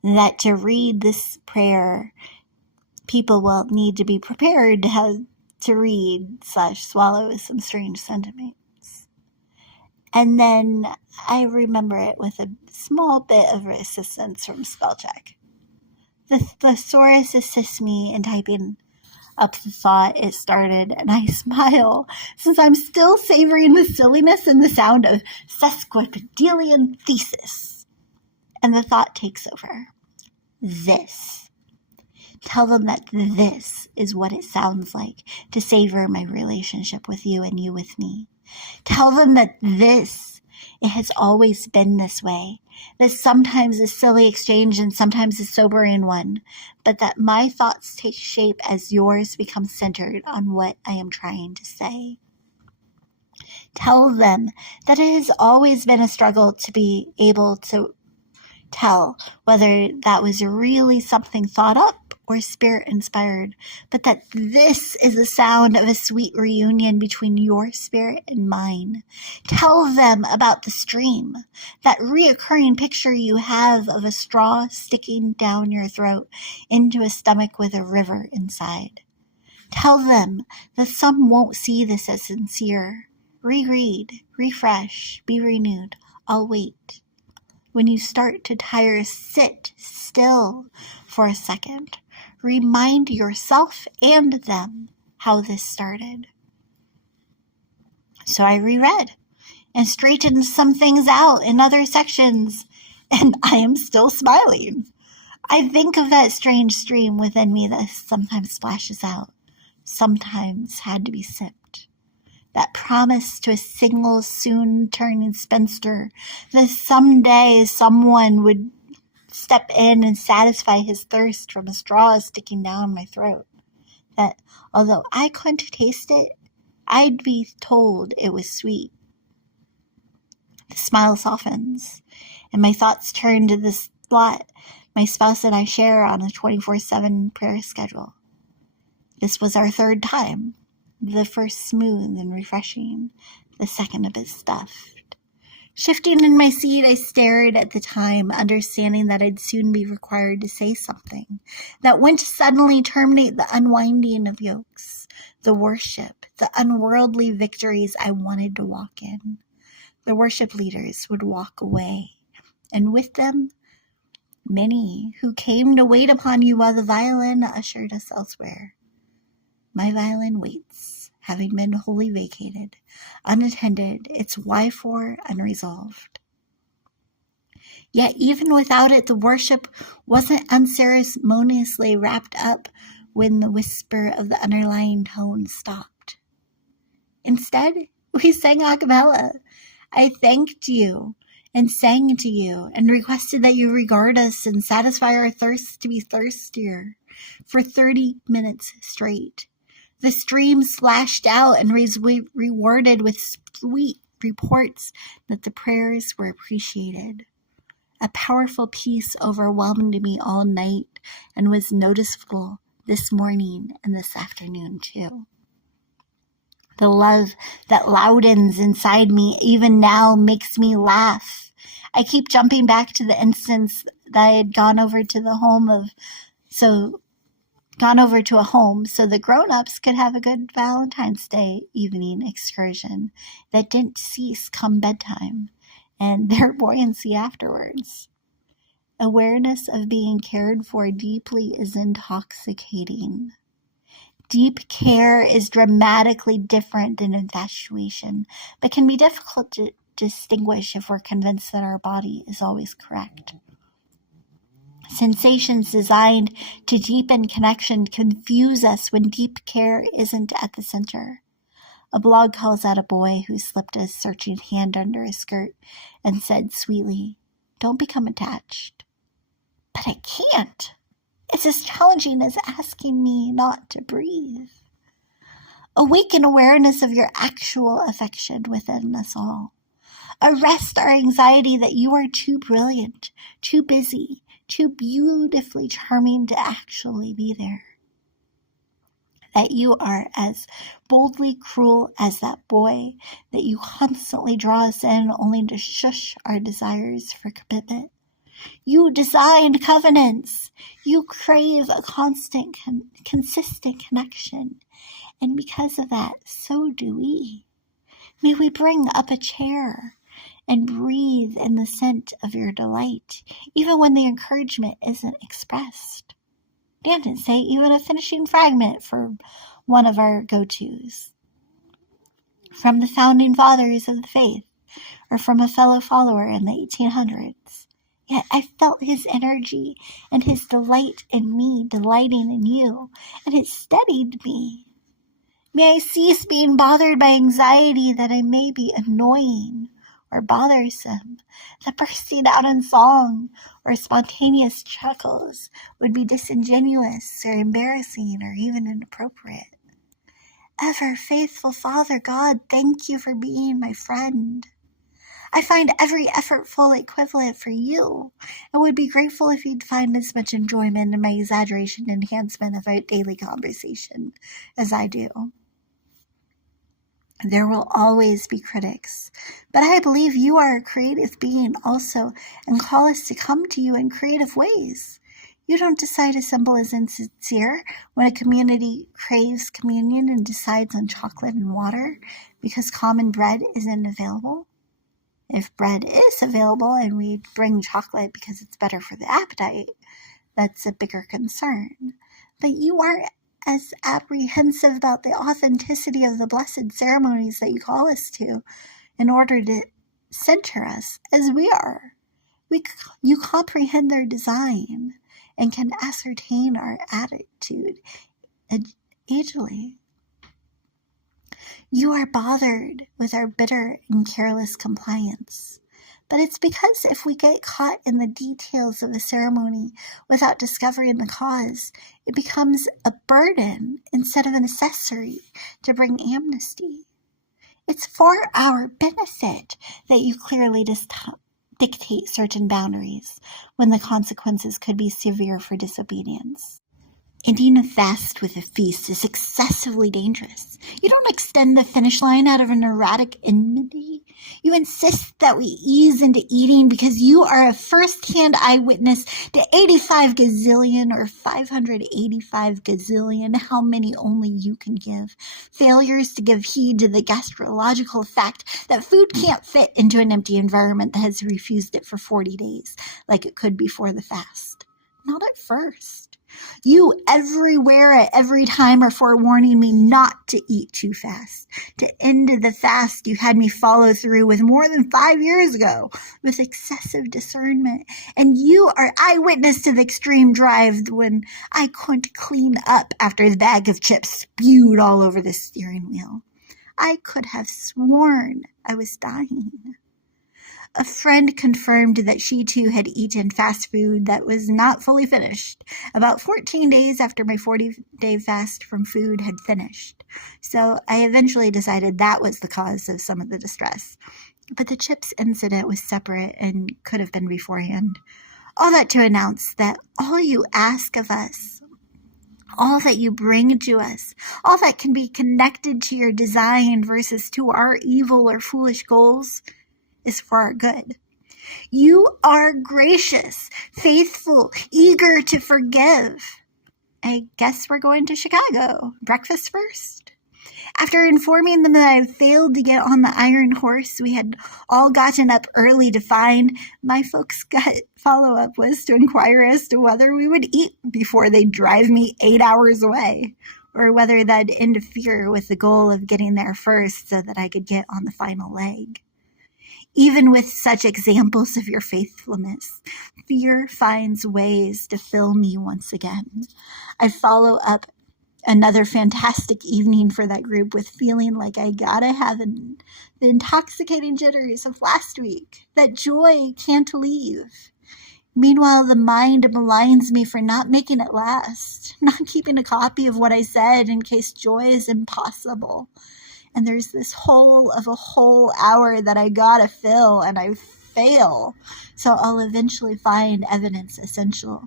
That to read this prayer, people will need to be prepared to read/swallow some strange sentiments. And then I remember it with a small bit of assistance from spell check. The thesaurus assists me in typing Up the thought it started, and I smile, since I'm still savoring the silliness and the sound of sesquipedalian thesis. And the thought takes over. This. Tell them that this is what it sounds like to savor my relationship with you and you with me. Tell them that it has always been this way, that sometimes a silly exchange and sometimes a sobering one, but that my thoughts take shape as yours become centered on what I am trying to say. Tell them that it has always been a struggle to be able to tell whether that was really something thought up or spirit-inspired, but that this is the sound of a sweet reunion between your spirit and mine. Tell them about the stream, that reoccurring picture you have of a straw sticking down your throat into a stomach with a river inside. Tell them that some won't see this as sincere. Reread, refresh, be renewed. I'll wait. When you start to tire, sit still for a second. Remind yourself and them how this started. So I reread and straightened some things out in other sections, and I am still smiling. I think of that strange stream within me that sometimes splashes out, sometimes had to be sipped. That promise to a single, soon-turning spinster that someday someone would step in and satisfy his thirst from a straw sticking down my throat. That, although I couldn't taste it, I'd be told it was sweet. The smile softens, and my thoughts turn to this slot my spouse and I share on a 24/7 prayer schedule. This was our third time. The first smooth and refreshing, the second a bit stuffed. Shifting in my seat, I stared at the time, understanding that I'd soon be required to say something that went to suddenly terminate the unwinding of yokes, the worship, the unworldly victories I wanted to walk in. The worship leaders would walk away, and with them, many who came to wait upon you while the violin ushered us elsewhere. My violin waits, having been wholly vacated, unattended, its why-for unresolved. Yet even without it, the worship wasn't unceremoniously wrapped up when the whisper of the underlying tone stopped. Instead, we sang a cappella. I thanked you and sang to you and requested that you regard us and satisfy our thirst to be thirstier for 30 minutes straight. The stream splashed out and was rewarded with sweet reports that the prayers were appreciated. A powerful peace overwhelmed me all night and was noticeable this morning and this afternoon too. The love that loudens inside me even now makes me laugh. I keep jumping back to the instance that I had gone over to a home so the grown-ups could have a good Valentine's Day evening excursion that didn't cease come bedtime, and their buoyancy afterwards. Awareness of being cared for deeply is intoxicating. Deep care is dramatically different than infatuation, but can be difficult to distinguish if we're convinced that our body is always correct. Sensations designed to deepen connection confuse us when deep care isn't at the center. A blog calls out a boy who slipped a searching hand under his skirt and said sweetly, "Don't become attached." But I can't. It's as challenging as asking me not to breathe. Awaken awareness of your actual affection within us all. Arrest our anxiety that you are too brilliant, too busy, too beautifully charming to actually be there. That you are as boldly cruel as that boy, that you constantly draw us in only to shush our desires for commitment. You designed covenants. You crave a constant, consistent connection. And because of that, so do we. May we bring up a chair and breathe in the scent of your delight, even when the encouragement isn't expressed. Dan didn't say even a finishing fragment for one of our go-tos. From the founding fathers of the faith, or from a fellow follower in the 1800s. Yet I felt his energy and his delight in me delighting in you, and it steadied me. May I cease being bothered by anxiety that I may be annoying or bothersome, that bursting out in song or spontaneous chuckles would be disingenuous or embarrassing or even inappropriate. Ever faithful Father God, thank you for being my friend. I find every effortful equivalent for you, and would be grateful if you'd find as much enjoyment in my exaggeration and enhancement of our daily conversation as I do. There will always be critics, but I believe you are a creative being also, and call us to come to you in creative ways. You don't decide a symbol is insincere when a community craves communion and decides on chocolate and water because common bread isn't available. If bread is available and we bring chocolate because it's better for the appetite, that's a bigger concern. But you aren't as apprehensive about the authenticity of the blessed ceremonies that you call us to in order to center us as we are. You comprehend their design and can ascertain our attitude easily. You are bothered with our bitter and careless compliance. But it's because if we get caught in the details of a ceremony without discovering the cause, it becomes a burden instead of an accessory to bring amnesty. It's for our benefit that you clearly dictate certain boundaries when the consequences could be severe for disobedience. Ending a fast with a feast is excessively dangerous. You don't extend the finish line out of an erratic enmity. You insist that we ease into eating because you are a first-hand eyewitness to 85 gazillion or 585 gazillion, how many only you can give, failures to give heed to the gastrological fact that food can't fit into an empty environment that has refused it for 40 days, like it could before the fast. Not at first. You everywhere at every time are forewarning me not to eat too fast. To end the fast you had me follow through with more than 5 years ago with excessive discernment. And you are eyewitness to the extreme drive when I couldn't clean up after the bag of chips spewed all over the steering wheel. I could have sworn I was dying. A friend confirmed that she too had eaten fast food that was not fully finished, about 14 days after my 40-day fast from food had finished. So I eventually decided that was the cause of some of the distress. But the chips incident was separate and could have been beforehand. All that to announce that all you ask of us, all that you bring to us, all that can be connected to your design versus to our evil or foolish goals, is for our good. You are gracious, faithful, eager to forgive. I guess we're going to Chicago. Breakfast first? After informing them that I had failed to get on the iron horse we had all gotten up early to find, my folks' gut follow-up was to inquire as to whether we would eat before they'd drive me 8 hours away, or whether that'd interfere with the goal of getting there first so that I could get on the final leg. Even with such examples of your faithfulness, fear finds ways to fill me once again. I follow up another fantastic evening for that group with feeling like I gotta have the intoxicating jitters of last week, that joy can't leave. Meanwhile, the mind maligns me for not making it last, not keeping a copy of what I said in case joy is impossible. And there's this hole of a whole hour that I gotta fill, and I fail. So I'll eventually find evidence essential.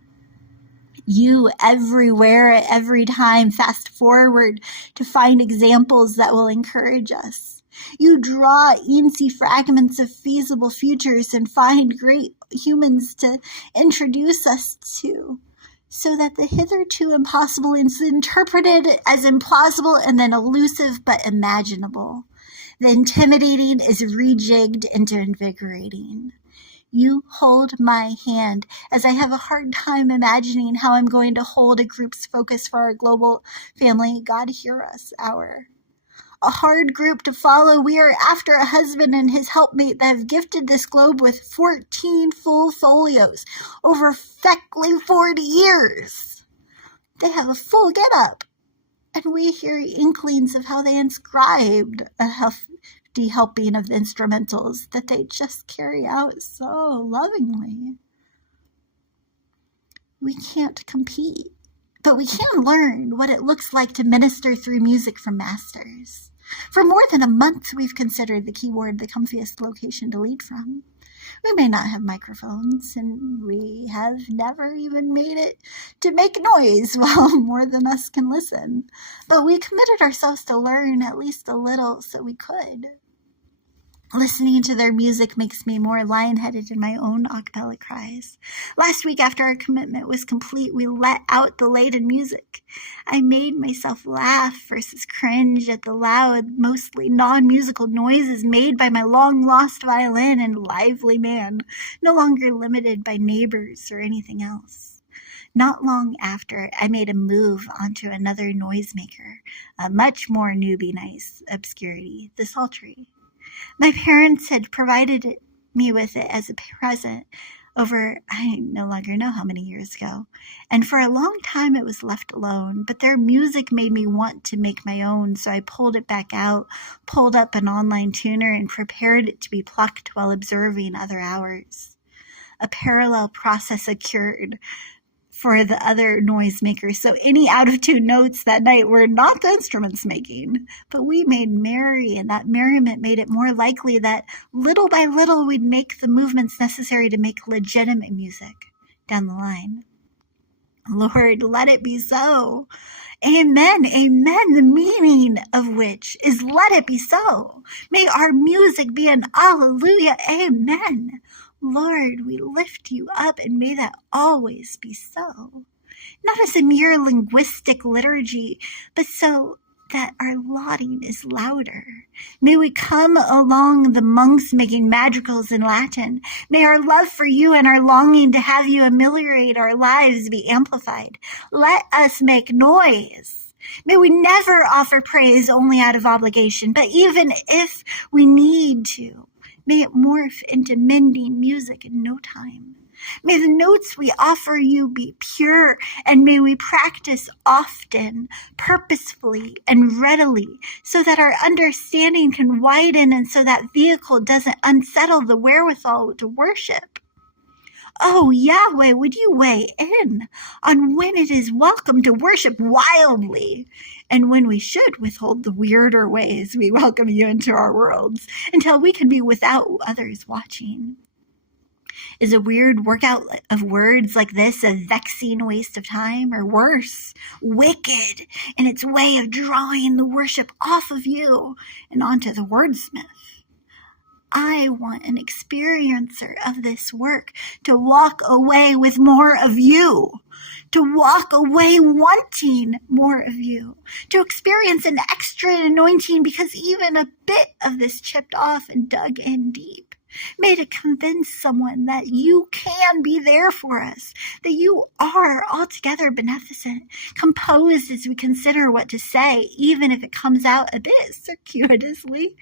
You everywhere at every time fast forward to find examples that will encourage us. You draw eensy fragments of feasible futures and find great humans to introduce us to, so that the hitherto impossible is interpreted as implausible and then elusive but imaginable. The intimidating is rejigged into invigorating. You hold my hand as I have a hard time imagining how I'm going to hold a group's focus for our global family God Hear Us hour. A hard group to follow. We are after a husband and his helpmate that have gifted this globe with 14 full folios over feckly 40 years. They have a full get-up, and we hear inklings of how they inscribed a hefty helping of the instrumentals that they just carry out so lovingly. We can't compete, but we can learn what it looks like to minister through music from masters. For more than a month, we've considered the keyboard the comfiest location to lead from. We may not have microphones, and we have never even made it to make noise while more than us can listen. But we committed ourselves to learn at least a little so we could. Listening to their music makes me more lion-headed in my own a cappella cries. Last week, after our commitment was complete, we let out the laden music. I made myself laugh versus cringe at the loud, mostly non-musical noises made by my long-lost violin and lively man, no longer limited by neighbors or anything else. Not long after, I made a move onto another noisemaker, a much more newbie nice obscurity, the psaltery. My parents had provided me with it as a present over, I no longer know how many years ago, and for a long time it was left alone, but their music made me want to make my own, so I pulled it back out, pulled up an online tuner, and prepared it to be plucked while observing other hours. A parallel process occurred for the other noisemakers, so any out-of-tune notes that night were not the instruments making, but we made merry, and that merriment made it more likely that little by little we'd make the movements necessary to make legitimate music down the line. Lord, let it be so. Amen, amen, the meaning of which is let it be so. May our music be an alleluia, amen. Lord, we lift you up, and may that always be so. Not as a mere linguistic liturgy, but so that our lauding is louder. May we come along the monks making madrigals in Latin. May our love for you and our longing to have you ameliorate our lives be amplified. Let us make noise. May we never offer praise only out of obligation, but even if we need to, may it morph into mending music in no time. May the notes we offer you be pure, and may we practice often, purposefully, and readily, so that our understanding can widen and so that vehicle doesn't unsettle the wherewithal to worship. Oh, Yahweh, would you weigh in on when it is welcome to worship wildly, and when we should withhold the weirder ways we welcome you into our worlds until we can be without others watching? Is a weird workout of words like this a vexing waste of time, or worse, wicked in its way of drawing the worship off of you and onto the wordsmith? I want an experiencer of this work to walk away with more of you, to walk away wanting more of you, to experience an extra anointing because even a bit of this chipped off and dug in deep. May to convince someone that you can be there for us, that you are altogether beneficent, composed as we consider what to say, even if it comes out a bit circuitously.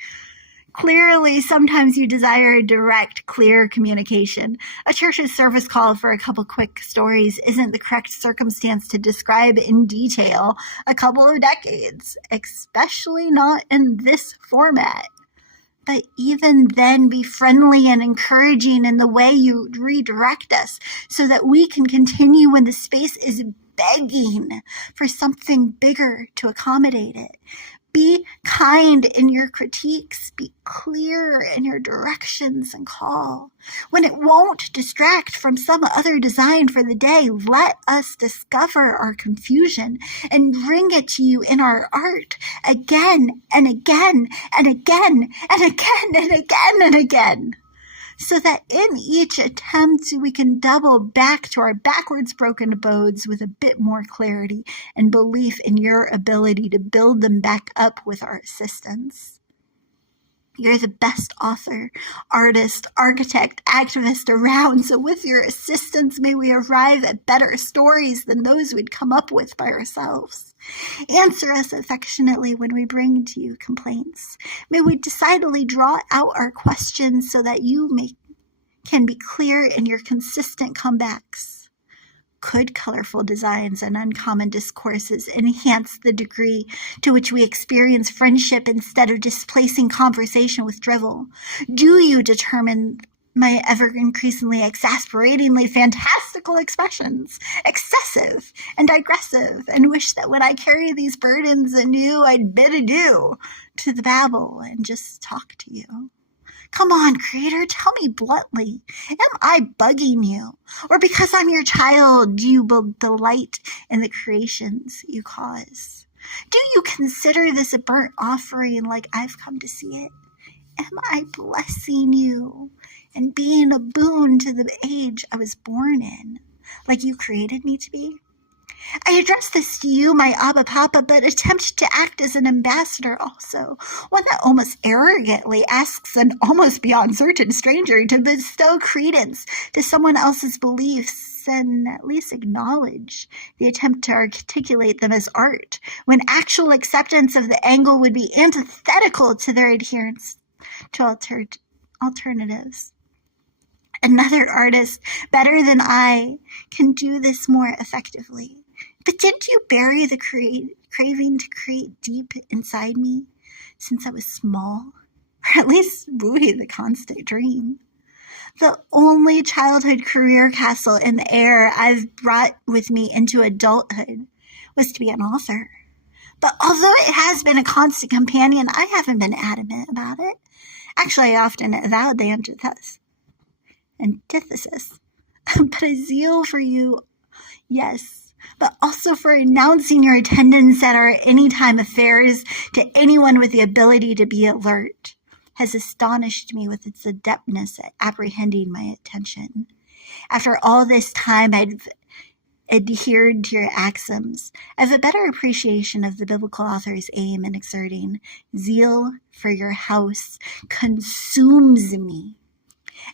Clearly, sometimes you desire direct, clear communication. A church's service call for a couple quick stories isn't the correct circumstance to describe in detail a couple of decades, especially not in this format. But even then, be friendly and encouraging in the way you redirect us so that we can continue when the space is begging for something bigger to accommodate it. Be kind in your critiques. Be clear in your directions and call. When it won't distract from some other design for the day, let us discover our confusion and bring it to you in our art again and again and again and again and again and again. So that in each attempt we can double back to our backwards broken abodes with a bit more clarity and belief in your ability to build them back up with our assistance. You're the best author, artist, architect, activist around, so with your assistance may we arrive at better stories than those we'd come up with by ourselves. Answer us affectionately when we bring to you complaints. May we decidedly draw out our questions so that you can be clear in your consistent comebacks. Could colorful designs and uncommon discourses enhance the degree to which we experience friendship instead of displacing conversation with drivel? Do you determine my ever-increasingly exasperatingly fantastical expressions, excessive and digressive, and wish that when I carry these burdens anew, I'd bid adieu to the babble and just talk to you? Come on, creator, tell me bluntly, am I bugging you? Or because I'm your child, do you delight in the creations you cause? Do you consider this a burnt offering like I've come to see it? Am I blessing you and being a boon to the age I was born in, like you created me to be? I address this to you, my Abba Papa, but attempt to act as an ambassador also, one that almost arrogantly asks an almost beyond certain stranger to bestow credence to someone else's beliefs and at least acknowledge the attempt to articulate them as art, when actual acceptance of the angle would be antithetical to their adherence to alternatives. Another artist, better than I, can do this more effectively. But didn't you bury the craving to create deep inside me since I was small? Or at least buoy the constant dream? The only childhood career castle in the air I've brought with me into adulthood was to be an author. But although it has been a constant companion, I haven't been adamant about it. Actually, I often avowed the antithesis. But a zeal for you, yes, but also for announcing your attendance at our anytime affairs to anyone with the ability to be alert, has astonished me with its adeptness at apprehending my attention. After all this time I've adhered to your axioms, I have a better appreciation of the biblical author's aim in exerting. Zeal for your house consumes me.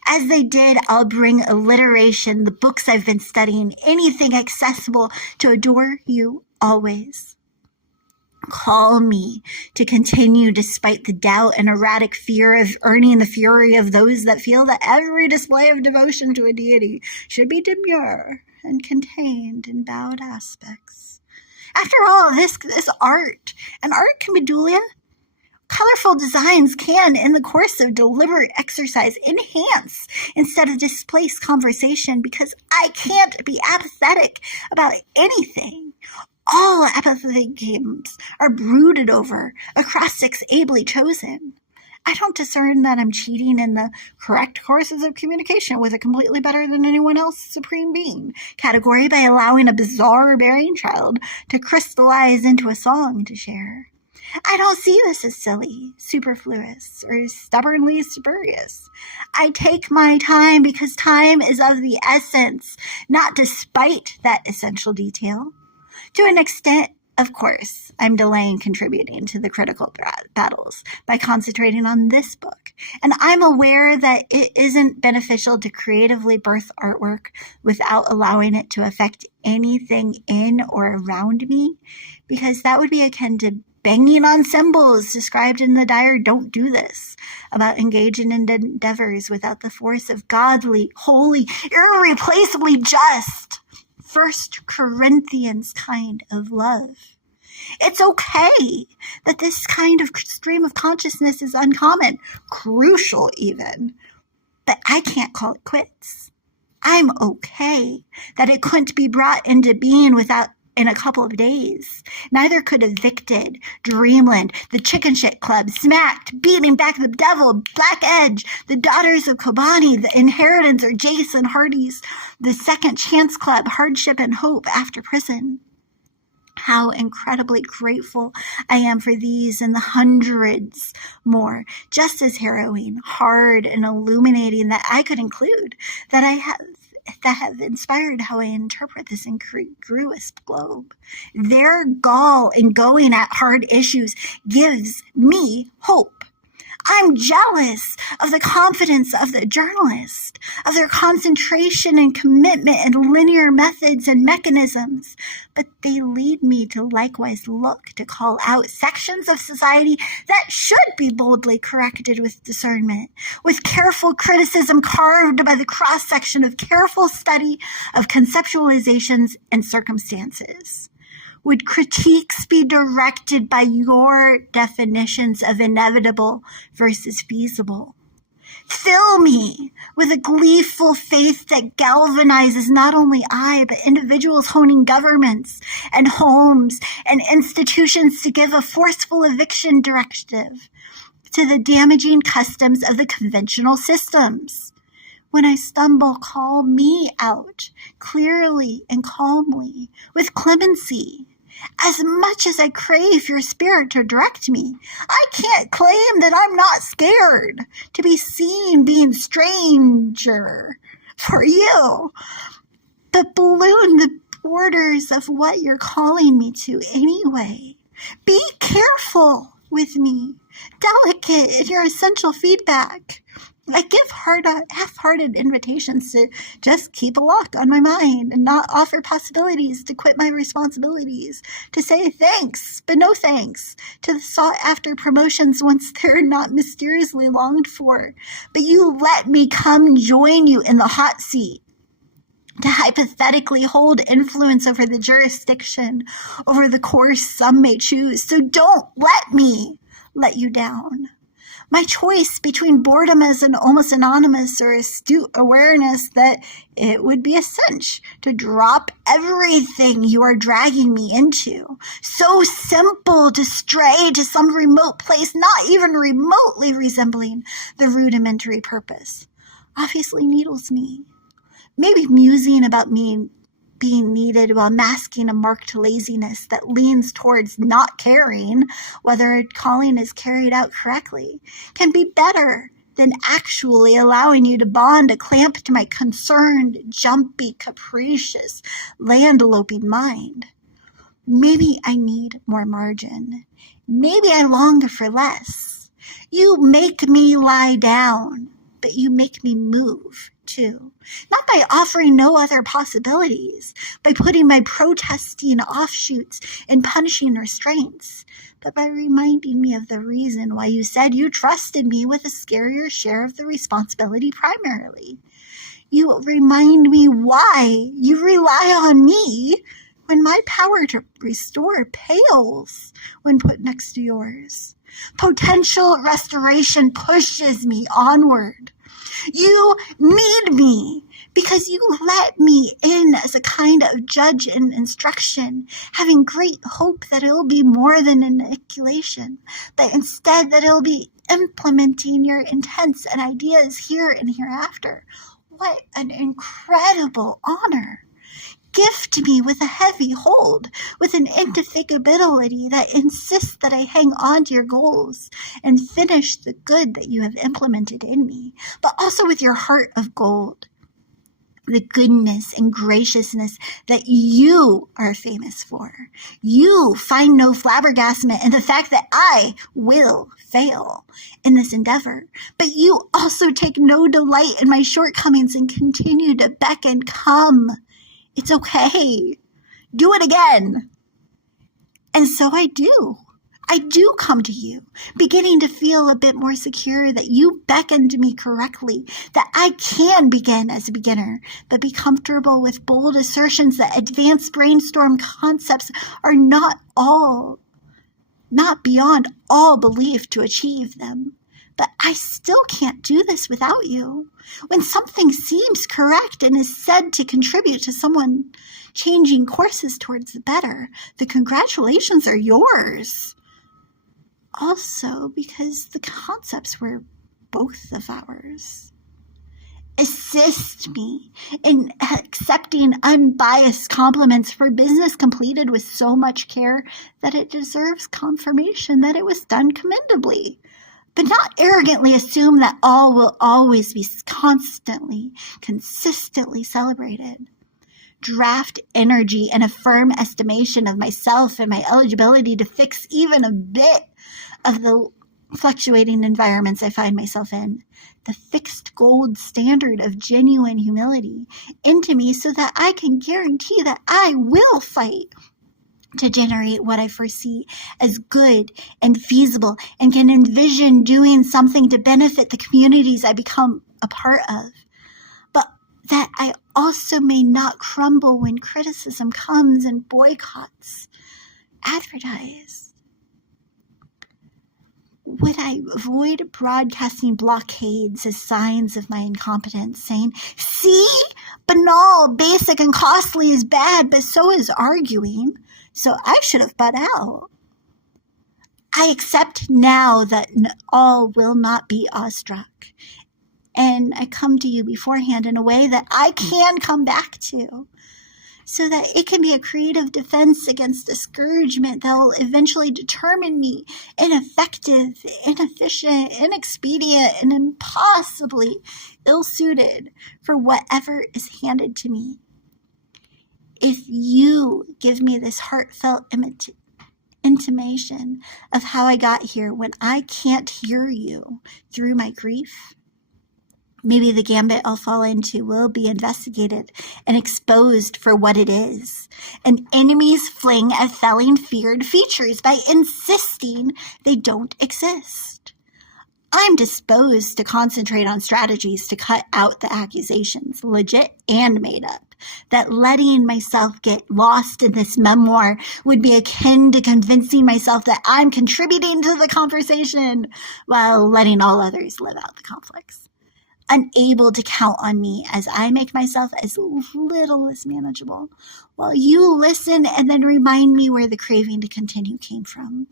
As they did, I'll bring alliteration, the books I've been studying, anything accessible to adore you always. Call me to continue despite the doubt and erratic fear of earning the fury of those that feel that every display of devotion to a deity should be demure and contained in bowed aspects. After all, this art, and art can be dulia. Colorful designs can, in the course of deliberate exercise, enhance instead of displace conversation, because I can't be apathetic about anything. All apathetic games are brooded over, acrostics ably chosen. I don't discern that I'm cheating in the correct courses of communication with a completely better than anyone else supreme being category by allowing a bizarre brainchild to crystallize into a song to share. I don't see this as silly, superfluous, or stubbornly spurious. I take my time because time is of the essence, not despite that essential detail. To an extent, of course, I'm delaying contributing to the critical battles by concentrating on this book, and I'm aware that it isn't beneficial to creatively birth artwork without allowing it to affect anything in or around me, because that would be akin to banging on cymbals described in the dire Don't Do This, about engaging in endeavors without the force of godly, holy, irreplaceably just 1 Corinthians kind of love. It's okay that this kind of stream of consciousness is uncommon, crucial even, but I can't call it quits. I'm okay that it couldn't be brought into being in a couple of days. Neither could Evicted, Dreamland, the Chicken Shit Club, Smacked, Beating Back the Devil, Black Edge, the Daughters of Kobani, the Inheritance or Jason Hardy's, the Second Chance Club, Hardship and Hope After Prison. How incredibly grateful I am for these and the hundreds more, just as harrowing, hard, and illuminating that I could include, that have inspired how I interpret this incongruous globe. Their gall in going at hard issues gives me hope. I'm jealous of the confidence of the journalist, of their concentration and commitment in linear methods and mechanisms, but they lead me to likewise look to call out sections of society that should be boldly corrected with discernment, with careful criticism carved by the cross-section of careful study of conceptualizations and circumstances. Would critiques be directed by your definitions of inevitable versus feasible? Fill me with a gleeful faith that galvanizes not only I, but individuals honing governments and homes and institutions to give a forceful eviction directive to the damaging customs of the conventional systems. When I stumble, call me out clearly and calmly, with clemency. As much as I crave your spirit to direct me, I can't claim that I'm not scared to be seen being stranger for you, but balloon the borders of what you're calling me to anyway. Be careful with me, delicate in your essential feedback. I give half-hearted invitations to just keep a lock on my mind and not offer possibilities to quit my responsibilities, to say thanks, but no thanks, to the sought-after promotions once they're not mysteriously longed for. But you let me come join you in the hot seat, to hypothetically hold influence over the jurisdiction, over the course some may choose. So don't let me let you down. My choice between boredom as an almost anonymous or astute awareness that it would be a cinch to drop everything you are dragging me into. So simple to stray to some remote place, not even remotely resembling the rudimentary purpose, obviously needles me. Maybe musing about me being needed while masking a marked laziness that leans towards not caring whether calling is carried out correctly can be better than actually allowing you to bond a clamp to my concerned, jumpy, capricious, land-eloping mind. Maybe I need more margin. Maybe I long for less. You make me lie down, but you make me move too. Not by offering no other possibilities, by putting my protesting offshoots in punishing restraints, but by reminding me of the reason why you said you trusted me with a scarier share of the responsibility primarily. You remind me why you rely on me when my power to restore pales when put next to yours. Potential restoration pushes me onward. You need me because you let me in as a kind of judge and instruction, having great hope that it'll be more than an inoculation, but instead that it'll be implementing your intents and ideas here and hereafter. What an incredible honor! Gift me with a heavy hold, with an indefatigability that insists that I hang on to your goals and finish the good that you have implemented in me, but also with your heart of gold, the goodness and graciousness that you are famous for. You find no flabbergastement in the fact that I will fail in this endeavor, but you also take no delight in my shortcomings and continue to beckon, come. It's okay. Do it again. And so I do. I do come to you, beginning to feel a bit more secure that you beckoned me correctly, that I can begin as a beginner, but be comfortable with bold assertions that advanced brainstorm concepts are not beyond all belief to achieve them. But I still can't do this without you. When something seems correct and is said to contribute to someone changing courses towards the better, the congratulations are yours. Also, because the concepts were both of ours. Assist me in accepting unbiased compliments for business completed with so much care that it deserves confirmation that it was done commendably. But not arrogantly assume that all will always be consistently celebrated. Draft energy and a firm estimation of myself and my eligibility to fix even a bit of the fluctuating environments I find myself in, the fixed gold standard of genuine humility into me so that I can guarantee that I will fight to generate what I foresee as good and feasible and can envision doing something to benefit the communities I become a part of. But that I also may not crumble when criticism comes and boycotts advertise. Would I avoid broadcasting blockades as signs of my incompetence, saying, see, banal, basic, and costly is bad, but so is arguing, so I should have butt out. I accept now that all will not be awestruck, and I come to you beforehand in a way that I can come back to, so that it can be a creative defense against discouragement that will eventually determine me ineffective, inefficient, inexpedient, and impossibly ill-suited for whatever is handed to me. If you give me this heartfelt intimation of how I got here when I can't hear you through my grief, maybe the gambit I'll fall into will be investigated and exposed for what it is. An enemy's fling at felling feared features by insisting they don't exist. I'm disposed to concentrate on strategies to cut out the accusations, legit and made up, that letting myself get lost in this memoir would be akin to convincing myself that I'm contributing to the conversation while letting all others live out the conflicts. Unable to count on me as I make myself as little as manageable, while you listen and then remind me where the craving to continue came from.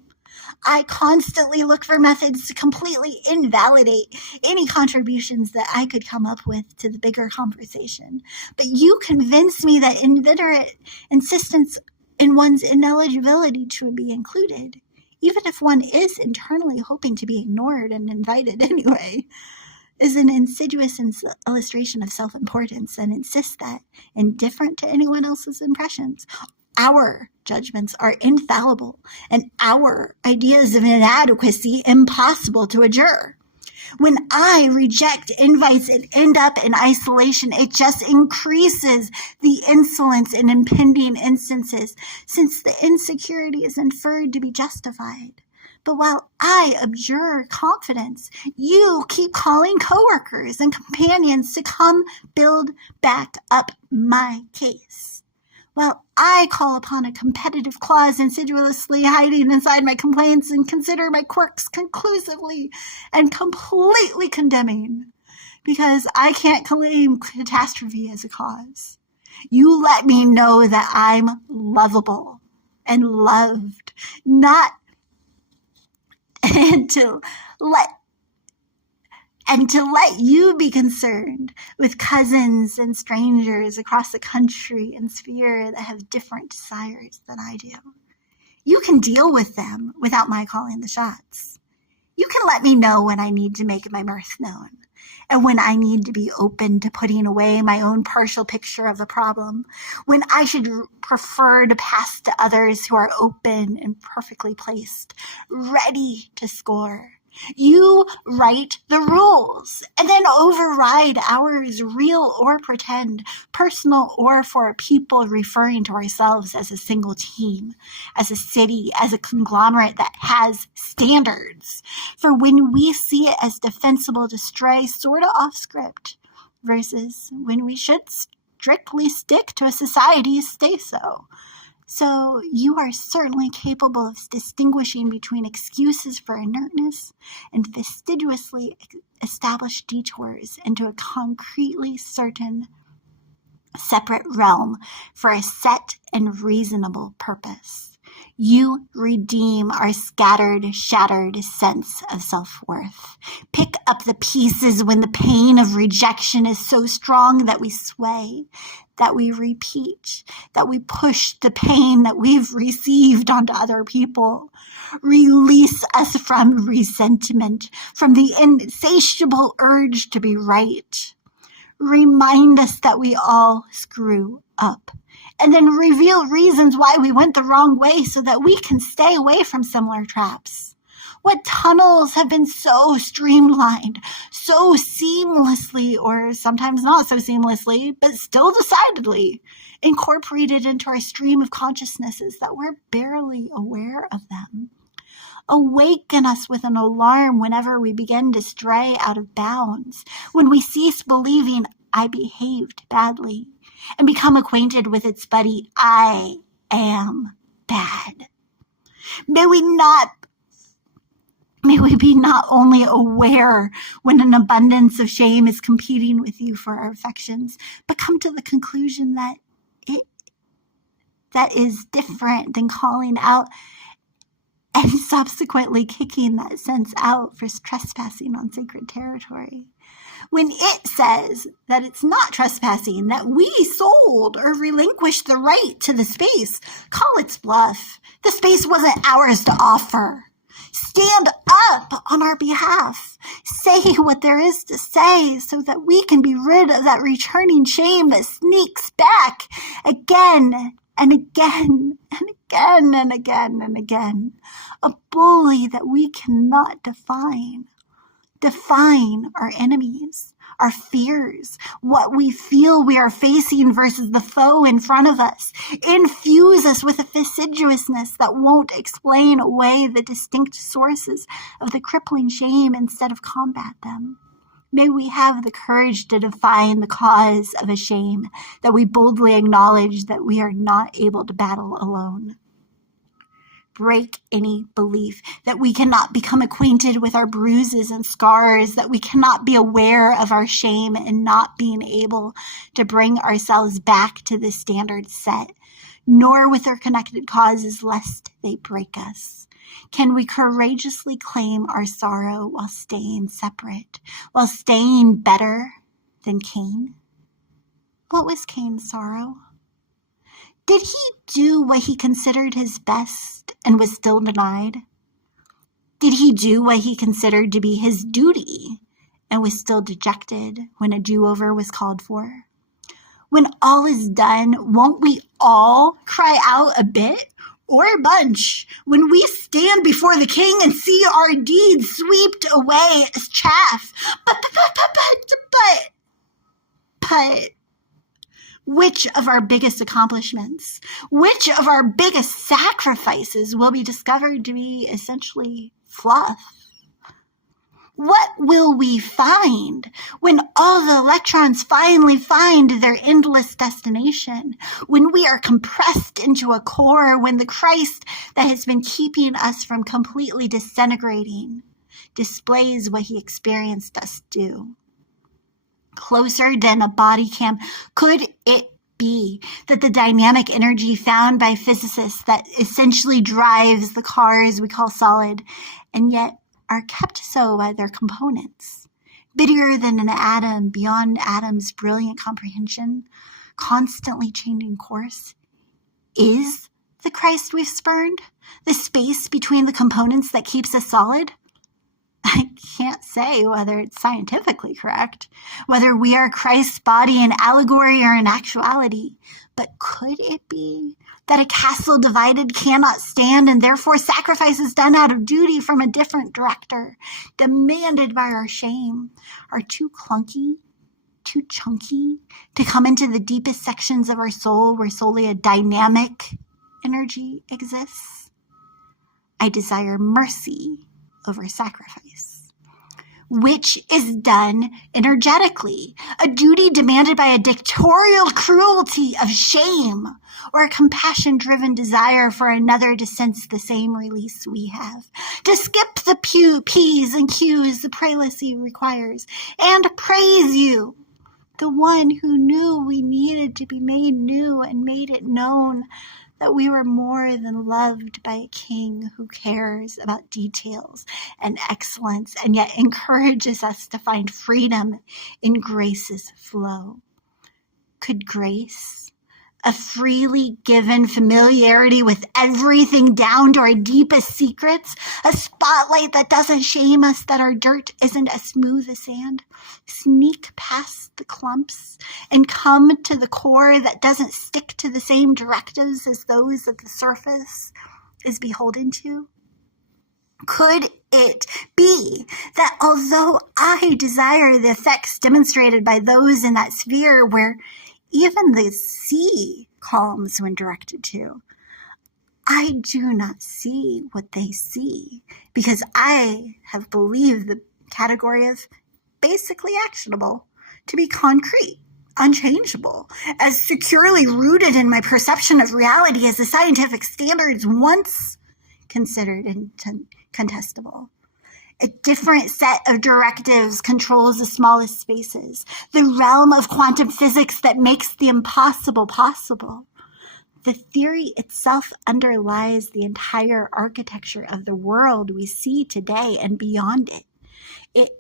I constantly look for methods to completely invalidate any contributions that I could come up with to the bigger conversation. But you convince me that inveterate insistence in one's ineligibility to be included, even if one is internally hoping to be ignored and invited anyway, is an insidious illustration of self-importance and insists that, indifferent to anyone else's impressions, our judgments are infallible and our ideas of inadequacy impossible to adjure. When I reject invites and end up in isolation, it just increases the insolence in impending instances, since the insecurity is inferred to be justified. But while I abjure confidence, you keep calling coworkers and companions to come build back up my case. While I call upon a competitive clause insidiously hiding inside my complaints and consider my quirks conclusively and completely condemning, because I can't claim catastrophe as a cause. You let me know that I'm lovable and loved, not and to let you be concerned with cousins and strangers across the country and sphere that have different desires than I do. You can deal with them without my calling the shots. You can let me know when I need to make my mirth known, and when I need to be open to putting away my own partial picture of the problem, when I should prefer to pass to others who are open and perfectly placed, ready to score. You write the rules and then override ours, real or pretend, personal or for people referring to ourselves as a single team, as a city, as a conglomerate that has standards. For when we see it as defensible to stray sort of off script versus when we should strictly stick to a society's say-so. So you are certainly capable of distinguishing between excuses for inertness and fastidiously established detours into a concretely certain separate realm for a set and reasonable purpose. You redeem our scattered, shattered sense of self-worth. Pick up the pieces when the pain of rejection is so strong that we sway, that we repeat, that we push the pain that we've received onto other people. Release us from resentment, from the insatiable urge to be right. Remind us that we all screw up, and then reveal reasons why we went the wrong way so that we can stay away from similar traps. What tunnels have been so streamlined, so seamlessly, or sometimes not so seamlessly, but still decidedly incorporated into our stream of consciousnesses that we're barely aware of them? Awaken us with an alarm whenever we begin to stray out of bounds, when we cease believing I behaved badly, and become acquainted with its buddy, I am bad. May we be not only aware when an abundance of shame is competing with you for our affections, but come to the conclusion that that is different than calling out and subsequently kicking that sense out for trespassing on sacred territory. When it says that it's not trespassing, that we sold or relinquished the right to the space, call its bluff. The space wasn't ours to offer. Stand up on our behalf. Say what there is to say so that we can be rid of that returning shame that sneaks back again and again and again and again and again. A bully that we cannot define. Define our enemies, our fears, what we feel we are facing versus the foe in front of us. Infuse us with a fastidiousness that won't explain away the distinct sources of the crippling shame instead of combat them. May we have the courage to define the cause of a shame that we boldly acknowledge that we are not able to battle alone. Break any belief that we cannot become acquainted with our bruises and scars, that we cannot be aware of our shame and not being able to bring ourselves back to the standard set, nor with their connected causes lest they break us. Can we courageously claim our sorrow while staying separate, while staying better than Cain? What was Cain's sorrow? Did he do what he considered his best and was still denied? Did he do what he considered to be his duty and was still dejected when a do-over was called for? When all is done, won't we all cry out a bit or a bunch when we stand before the king and see our deeds swept away as chaff? But which of our biggest accomplishments, which of our biggest sacrifices will be discovered to be essentially fluff? What will we find when all the electrons finally find their endless destination? When we are compressed into a core, when the Christ that has been keeping us from completely disintegrating displays what he experienced us do? Closer than a body cam, could it be that the dynamic energy found by physicists that essentially drives the cars we call solid, and yet are kept so by their components, bittier than an atom beyond atom's brilliant comprehension, constantly changing course, is the Christ we've spurned, the space between the components that keeps us solid? I can't say whether it's scientifically correct, whether we are Christ's body in allegory or in actuality, but could it be that a castle divided cannot stand and therefore sacrifices done out of duty from a different director, demanded by our shame, are too clunky, too chunky to come into the deepest sections of our soul where solely a dynamic energy exists? I desire mercy over sacrifice, which is done energetically, a duty demanded by a dictatorial cruelty of shame, or a compassion-driven desire for another to sense the same release we have, to skip the P's and Q's the prelacy requires, and praise you, the one who knew we needed to be made new and made it known that we were more than loved by a king who cares about details and excellence and yet encourages us to find freedom in grace's flow. Could grace, a freely given familiarity with everything down to our deepest secrets, a spotlight that doesn't shame us that our dirt isn't as smooth as sand, sneak past the clumps and come to the core that doesn't stick to the same directives as those that the surface is beholden to? Could it be that although I desire the effects demonstrated by those in that sphere where even the sea calms when directed to, I do not see what they see because I have believed the category of basically actionable to be concrete, unchangeable, as securely rooted in my perception of reality as the scientific standards once considered incontestable. A different set of directives controls the smallest spaces, the realm of quantum physics that makes the impossible possible. The theory itself underlies the entire architecture of the world we see today and beyond it. It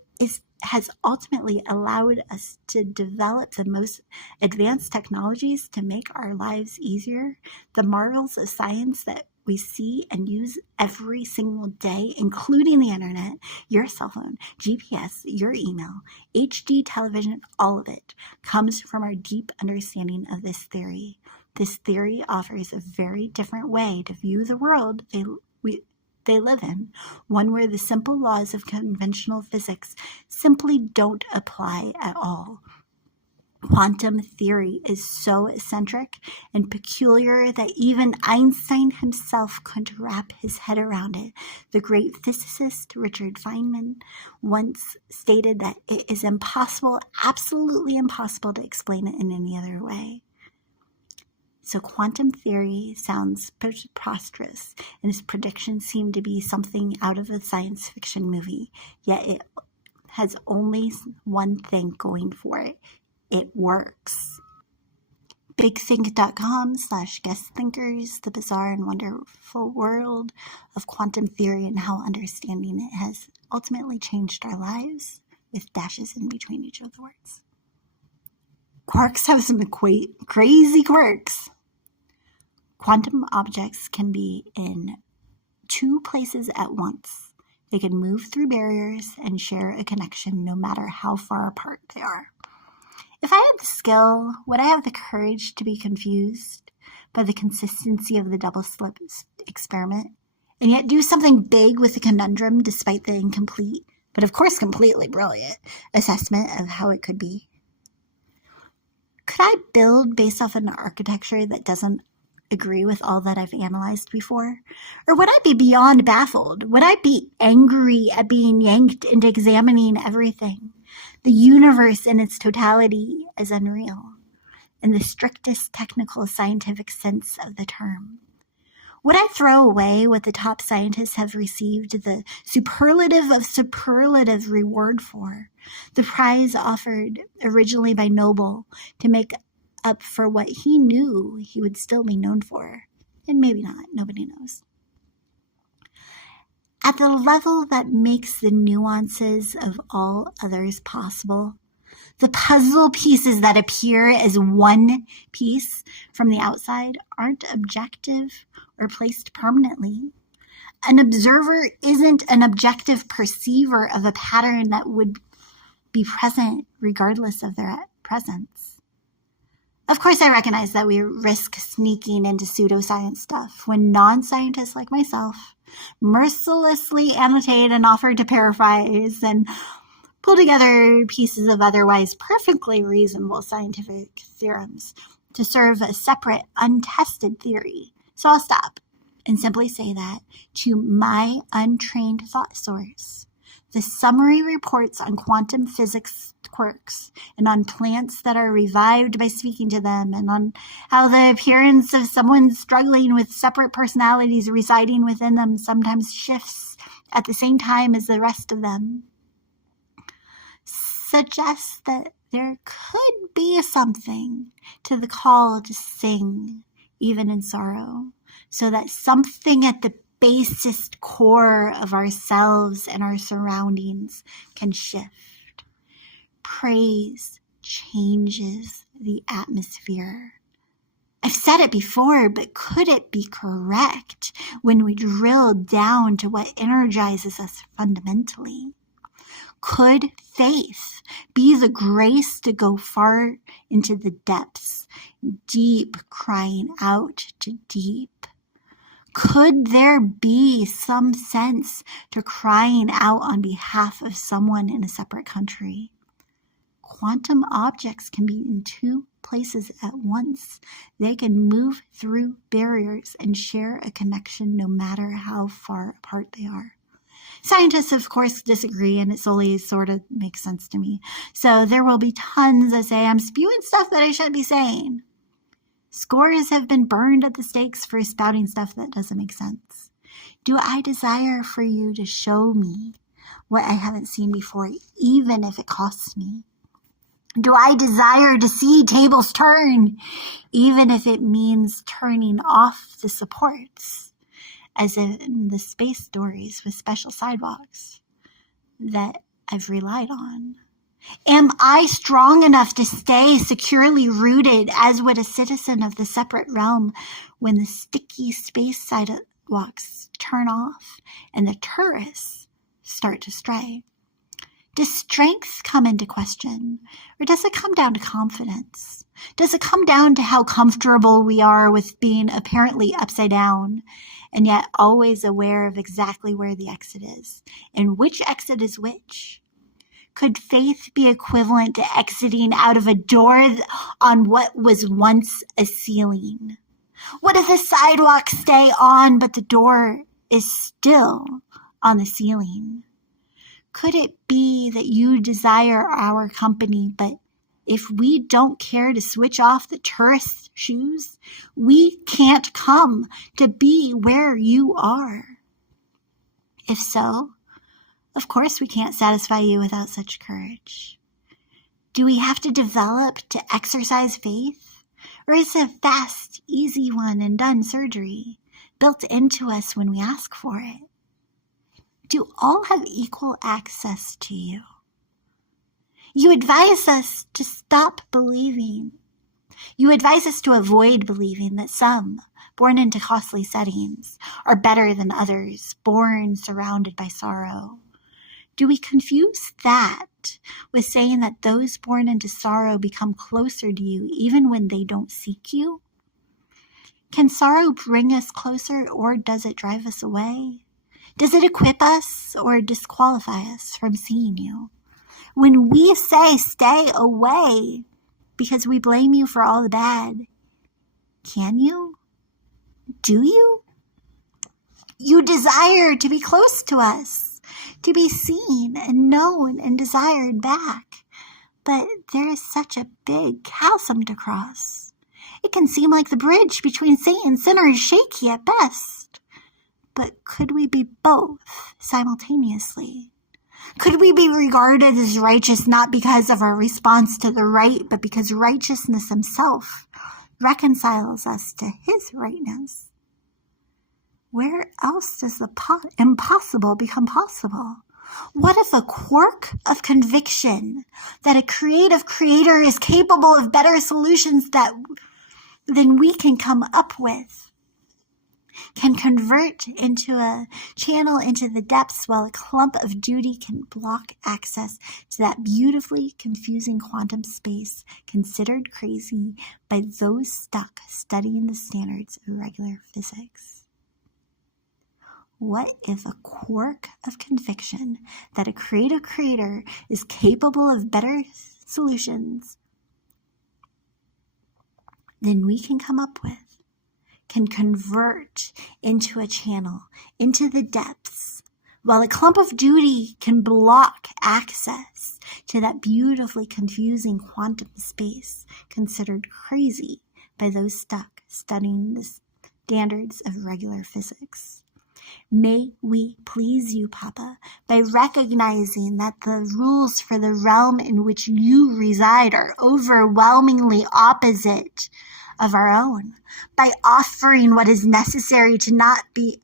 has ultimately allowed us to develop the most advanced technologies to make our lives easier. The marvels of science that we see and use every single day, including the internet, your cell phone, GPS, your email, HD television, all of it, comes from our deep understanding of this theory. This theory offers a very different way to view the world they live in, one where the simple laws of conventional physics simply don't apply at all. Quantum theory is so eccentric and peculiar that even Einstein himself couldn't wrap his head around it. The great physicist Richard Feynman once stated that it is impossible, absolutely impossible, to explain it in any other way. So quantum theory sounds preposterous, and his predictions seem to be something out of a science fiction movie, yet it has only one thing going for it. It works. BigThink.com/guestthinkers, the bizarre and wonderful world of quantum theory and how understanding it has ultimately changed our lives, with dashes in between each of the words. Quarks have some crazy quirks. Quantum objects can be in two places at once. They can move through barriers and share a connection no matter how far apart they are. If I had the skill, would I have the courage to be confused by the consistency of the double slit experiment, and yet do something big with the conundrum despite the incomplete, but of course completely brilliant, assessment of how it could be? Could I build based off an architecture that doesn't agree with all that I've analyzed before? Or would I be beyond baffled? Would I be angry at being yanked into examining everything? The universe in its totality is unreal, in the strictest technical scientific sense of the term. Would I throw away what the top scientists have received the superlative of superlative reward for, the prize offered originally by Nobel to make up for what he knew he would still be known for? And maybe not, nobody knows. At the level that makes the nuances of all others possible, the puzzle pieces that appear as one piece from the outside aren't objective or placed permanently. An observer isn't an objective perceiver of a pattern that would be present regardless of their presence. Of course, I recognize that we risk sneaking into pseudoscience stuff when non-scientists like myself mercilessly annotate and offer to paraphrase and pull together pieces of otherwise perfectly reasonable scientific theorems to serve a separate, untested theory. So I'll stop and simply say that, to my untrained thought source, the summary reports on quantum physics quirks and on plants that are revived by speaking to them and on how the appearance of someone struggling with separate personalities residing within them sometimes shifts at the same time as the rest of them suggests that there could be something to the call to sing even in sorrow, so that something at the basest core of ourselves and our surroundings can shift. Praise changes the atmosphere. I've said it before, but could it be correct when we drill down to what energizes us fundamentally? Could faith be the grace to go far into the depths, deep crying out to deep? Could there be some sense to crying out on behalf of someone in a separate country? Quantum objects can be in two places at once. They can move through barriers and share a connection no matter how far apart they are. Scientists, of course, disagree, and it solely sort of makes sense to me. So there will be tons that say I'm spewing stuff that I shouldn't be saying. Scores have been burned at the stakes for spouting stuff that doesn't make sense. Do I desire for you to show me what I haven't seen before, even if it costs me? Do I desire to see tables turn, even if it means turning off the supports, as in the space stories with special sidewalks that I've relied on? Am I strong enough to stay securely rooted as would a citizen of the separate realm when the sticky space sidewalks turn off and the tourists start to stray? Does strength come into question, or does it come down to confidence? Does it come down to how comfortable we are with being apparently upside down and yet always aware of exactly where the exit is and which exit is which? Could faith be equivalent to exiting out of a door on what was once a ceiling? What if the sidewalks stay on, but the door is still on the ceiling? Could it be that you desire our company, but if we don't care to switch off the tourist's shoes, we can't come to be where you are? If so, of course we can't satisfy you without such courage. Do we have to develop to exercise faith? Or is it a fast, easy one and done surgery, built into us when we ask for it? Do all have equal access to you? You advise us to stop believing. You advise us to avoid believing that some, born into costly settings, are better than others, born surrounded by sorrow. Do we confuse that with saying that those born into sorrow become closer to you even when they don't seek you? Can sorrow bring us closer, or does it drive us away? Does it equip us or disqualify us from seeing you? When we say stay away because we blame you for all the bad, can you? Do you? You desire to be close to us, to be seen and known and desired back. But there is such a big chasm to cross. It can seem like the bridge between saint and sinner is shaky at best. But could we be both simultaneously? Could we be regarded as righteous not because of our response to the right, but because righteousness himself reconciles us to his rightness? Where else does the impossible become possible? What if a quirk of conviction that a creative creator is capable of better solutions than we can come up with can convert into a channel into the depths, while a clump of duty can block access to that beautifully confusing quantum space considered crazy by those stuck studying the standards of regular physics? What if a quirk of conviction that a creative creator is capable of better solutions than we can come up with can convert into a channel, into the depths, while a clump of duty can block access to that beautifully confusing quantum space considered crazy by those stuck studying the standards of regular physics? May we please you, Papa, by recognizing that the rules for the realm in which you reside are overwhelmingly opposite of our own, by offering what is necessary to not be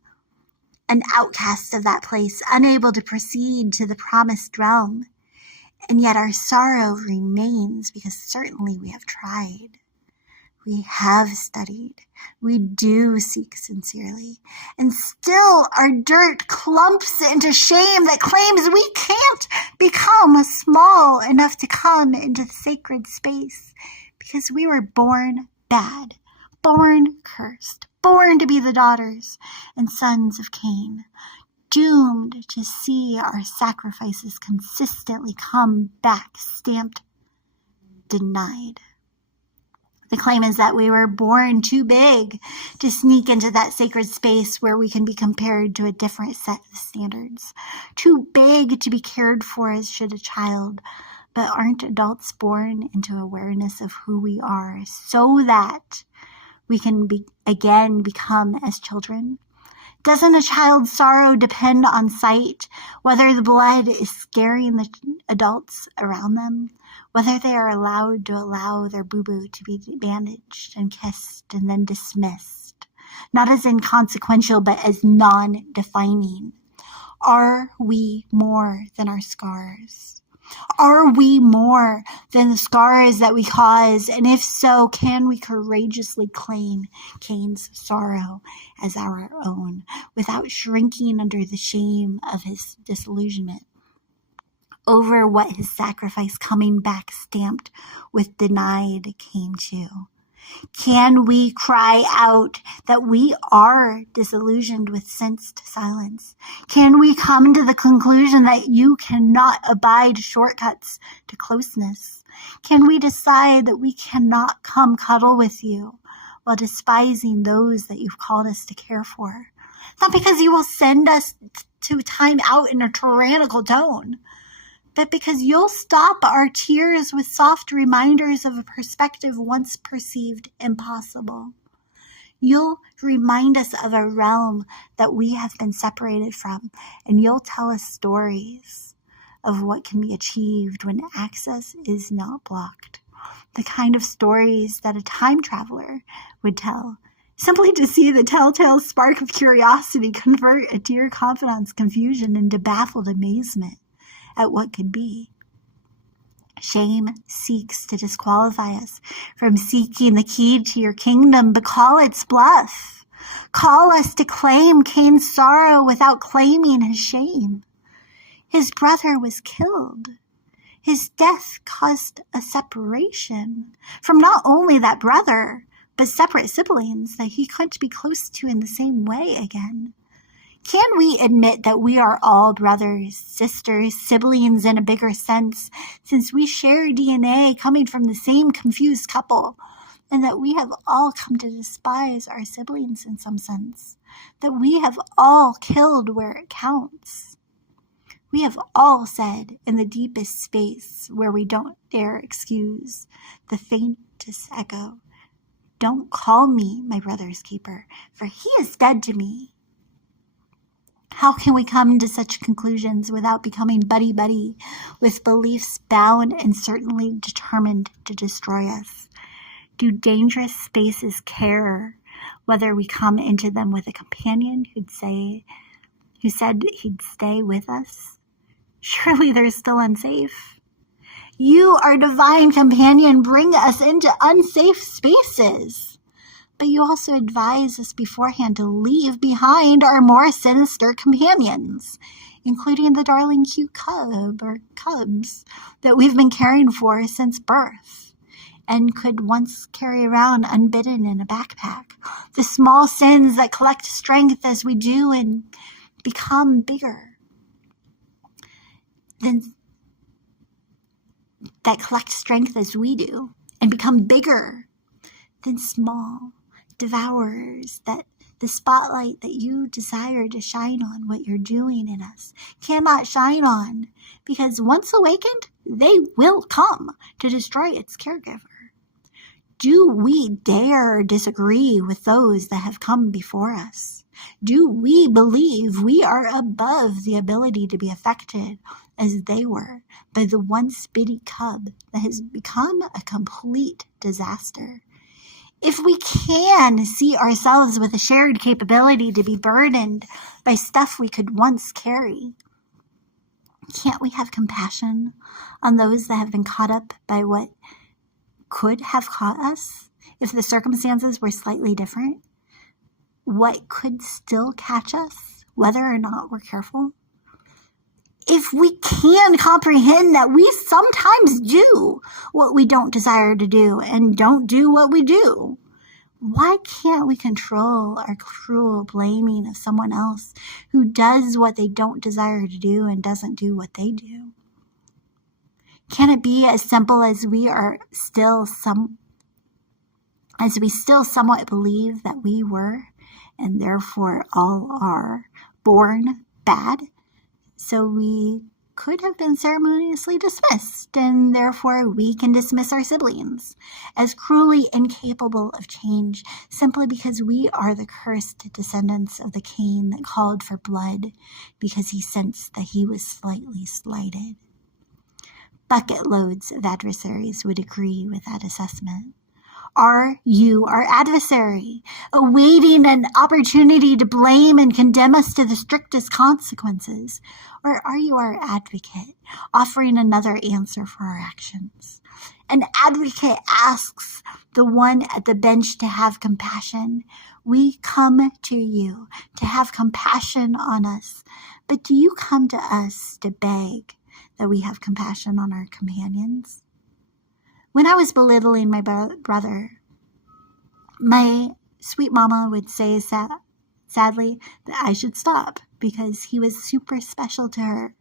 an outcast of that place, unable to proceed to the promised realm. And yet our sorrow remains, because certainly we have tried. We have studied. We do seek sincerely. And still our dirt clumps into shame that claims we can't become small enough to come into sacred space because we were born bad, born cursed, born to be the daughters and sons of Cain, doomed to see our sacrifices consistently come back stamped denied. The claim is that we were born too big to sneak into that sacred space where we can be compared to a different set of standards. Too big to be cared for as should a child. But aren't adults born into awareness of who we are so that we can again become as children? Doesn't a child's sorrow depend on sight, whether the blood is scaring the adults around them, whether they are allowed to allow their boo-boo to be bandaged and kissed and then dismissed, not as inconsequential but as non-defining? Are we more than our scars? Are we more than the scars that we cause? And if so, can we courageously claim Cain's sorrow as our own without shrinking under the shame of his disillusionment over what his sacrifice coming back stamped with denied came to? Can we cry out that we are disillusioned with sensed silence? Can we come to the conclusion that you cannot abide shortcuts to closeness? Can we decide that we cannot come cuddle with you while despising those that you've called us to care for? Not because you will send us to time out in a tyrannical tone, but because you'll stop our tears with soft reminders of a perspective once perceived impossible. You'll remind us of a realm that we have been separated from, and you'll tell us stories of what can be achieved when access is not blocked. The kind of stories that a time traveler would tell, simply to see the telltale spark of curiosity convert a dear confidante's confusion into baffled amazement at what could be. Shame seeks to disqualify us from seeking the key to your kingdom, but call its bluff. Call us to claim Cain's sorrow without claiming his shame. His brother was killed. His death caused a separation from not only that brother, but separate siblings that he couldn't be close to in the same way again. Can we admit that we are all brothers, sisters, siblings in a bigger sense, since we share DNA coming from the same confused couple, and that we have all come to despise our siblings in some sense, that we have all killed where it counts? We have all said in the deepest space where we don't dare excuse the faintest echo, "Don't call me my brother's keeper, for he is dead to me." How can we come to such conclusions without becoming buddy-buddy with beliefs bound and certainly determined to destroy us? Do dangerous spaces care whether we come into them with a companion who said he'd stay with us? Surely they're still unsafe. You, our divine companion, bring us into unsafe spaces. But you also advise us beforehand to leave behind our more sinister companions, including the darling cute cub or cubs that we've been caring for since birth and could once carry around unbidden in a backpack. The small sins that collect strength as we do and become bigger. That collect strength as we do and become bigger than small devourers, that the spotlight that you desire to shine on what you're doing in us cannot shine on, because once awakened, they will come to destroy its caregiver. Do we dare disagree with those that have come before us? Do we believe we are above the ability to be affected as they were by the once bitty cub that has become a complete disaster? If we can see ourselves with a shared capability to be burdened by stuff we could once carry, can't we have compassion on those that have been caught up by what could have caught us if the circumstances were slightly different? What could still catch us, whether or not we're careful? If we can comprehend that we sometimes do what we don't desire to do and don't do what we do, Why can't we control our cruel blaming of someone else who does what they don't desire to do and doesn't do what they do? Can it be as simple as we still somewhat believe that we were, and therefore all are, born bad? So we could have been ceremoniously dismissed, and therefore we can dismiss our siblings as cruelly incapable of change simply because we are the cursed descendants of the Cain that called for blood because he sensed that he was slightly slighted. Bucket loads of adversaries would agree with that assessment. Are you our adversary, awaiting an opportunity to blame and condemn us to the strictest consequences? Or are you our advocate, offering another answer for our actions? An advocate asks the one at the bench to have compassion. We come to you to have compassion on us, but do you come to us to beg that we have compassion on our companions? When I was belittling my brother, my sweet mama would say sadly that I should stop because he was super special to her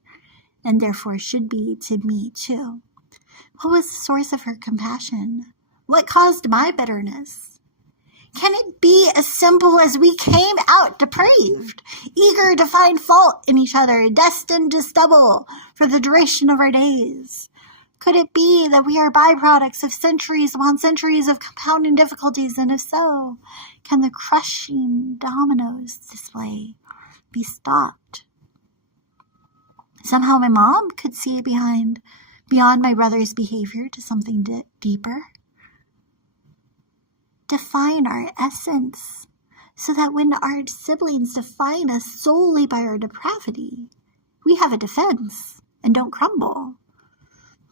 and therefore should be to me too. What was the source of her compassion? What caused my bitterness? Can it be as simple as we came out depraved, eager to find fault in each other, destined to stumble for the duration of our days? Could it be that we are byproducts of centuries upon centuries of compounding difficulties, and if so, can the crushing dominoes display be stopped? Somehow my mom could see beyond my brother's behavior to something deeper. Define our essence, so that when our siblings define us solely by our depravity, we have a defense and don't crumble.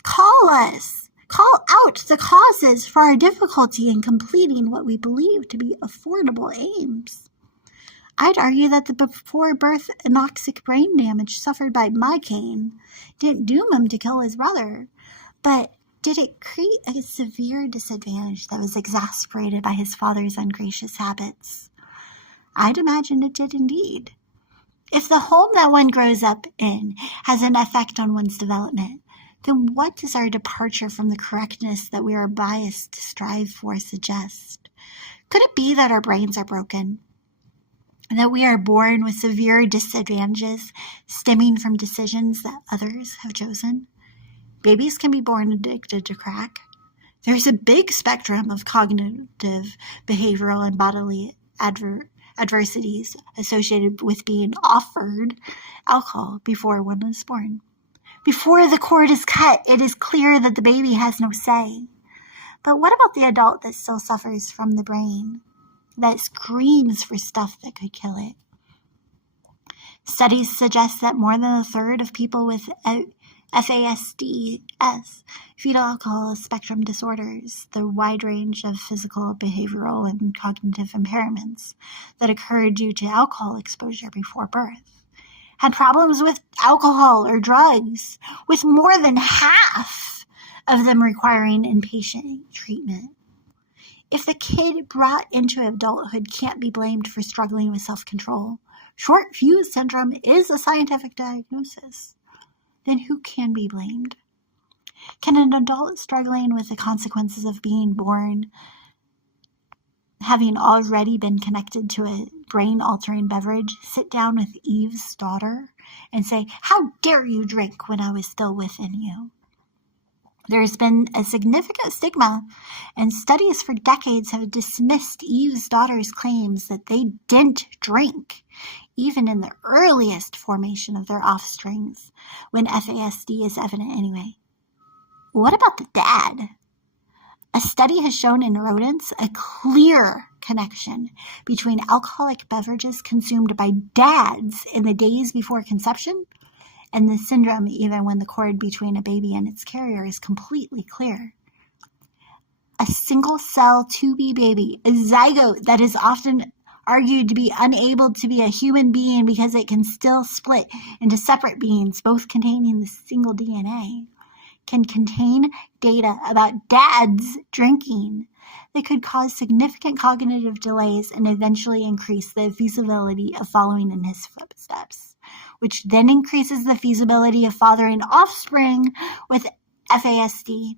Call out the causes for our difficulty in completing what we believe to be affordable aims. I'd argue that the before-birth anoxic brain damage suffered by my Cain didn't doom him to kill his brother, but did it create a severe disadvantage that was exacerbated by his father's ungracious habits? I'd imagine it did indeed. If the home that one grows up in has an effect on one's development, then what does our departure from the correctness that we are biased to strive for suggest? Could it be that our brains are broken? That we are born with severe disadvantages stemming from decisions that others have chosen? Babies can be born addicted to crack. There's a big spectrum of cognitive, behavioral, and bodily adversities associated with being offered alcohol before one is born. Before the cord is cut, it is clear that the baby has no say. But what about the adult that still suffers from the brain, that screams for stuff that could kill it? Studies suggest that more than a third of people with FASDS, fetal alcohol spectrum disorders, the wide range of physical, behavioral, and cognitive impairments that occur due to alcohol exposure before birth, had problems with alcohol or drugs, with more than half of them requiring inpatient treatment. If the kid brought into adulthood can't be blamed for struggling with self-control, short fuse syndrome is a scientific diagnosis, then who can be blamed? Can an adult struggling with the consequences of being born, having already been connected to a brain-altering beverage, sit down with Eve's daughter and say, "How dare you drink when I was still within you?" There's been a significant stigma, and studies for decades have dismissed Eve's daughter's claims that they didn't drink, even in the earliest formation of their offsprings, when FASD is evident anyway. What about the dad? A study has shown in rodents a clear connection between alcoholic beverages consumed by dads in the days before conception and the syndrome even when the cord between a baby and its carrier is completely clear. A single-cell 2B baby, a zygote that is often argued to be unable to be a human being because it can still split into separate beings, both containing the single DNA, can contain data about dads drinking that could cause significant cognitive delays and eventually increase the feasibility of following in his footsteps, which then increases the feasibility of fathering offspring with FASD,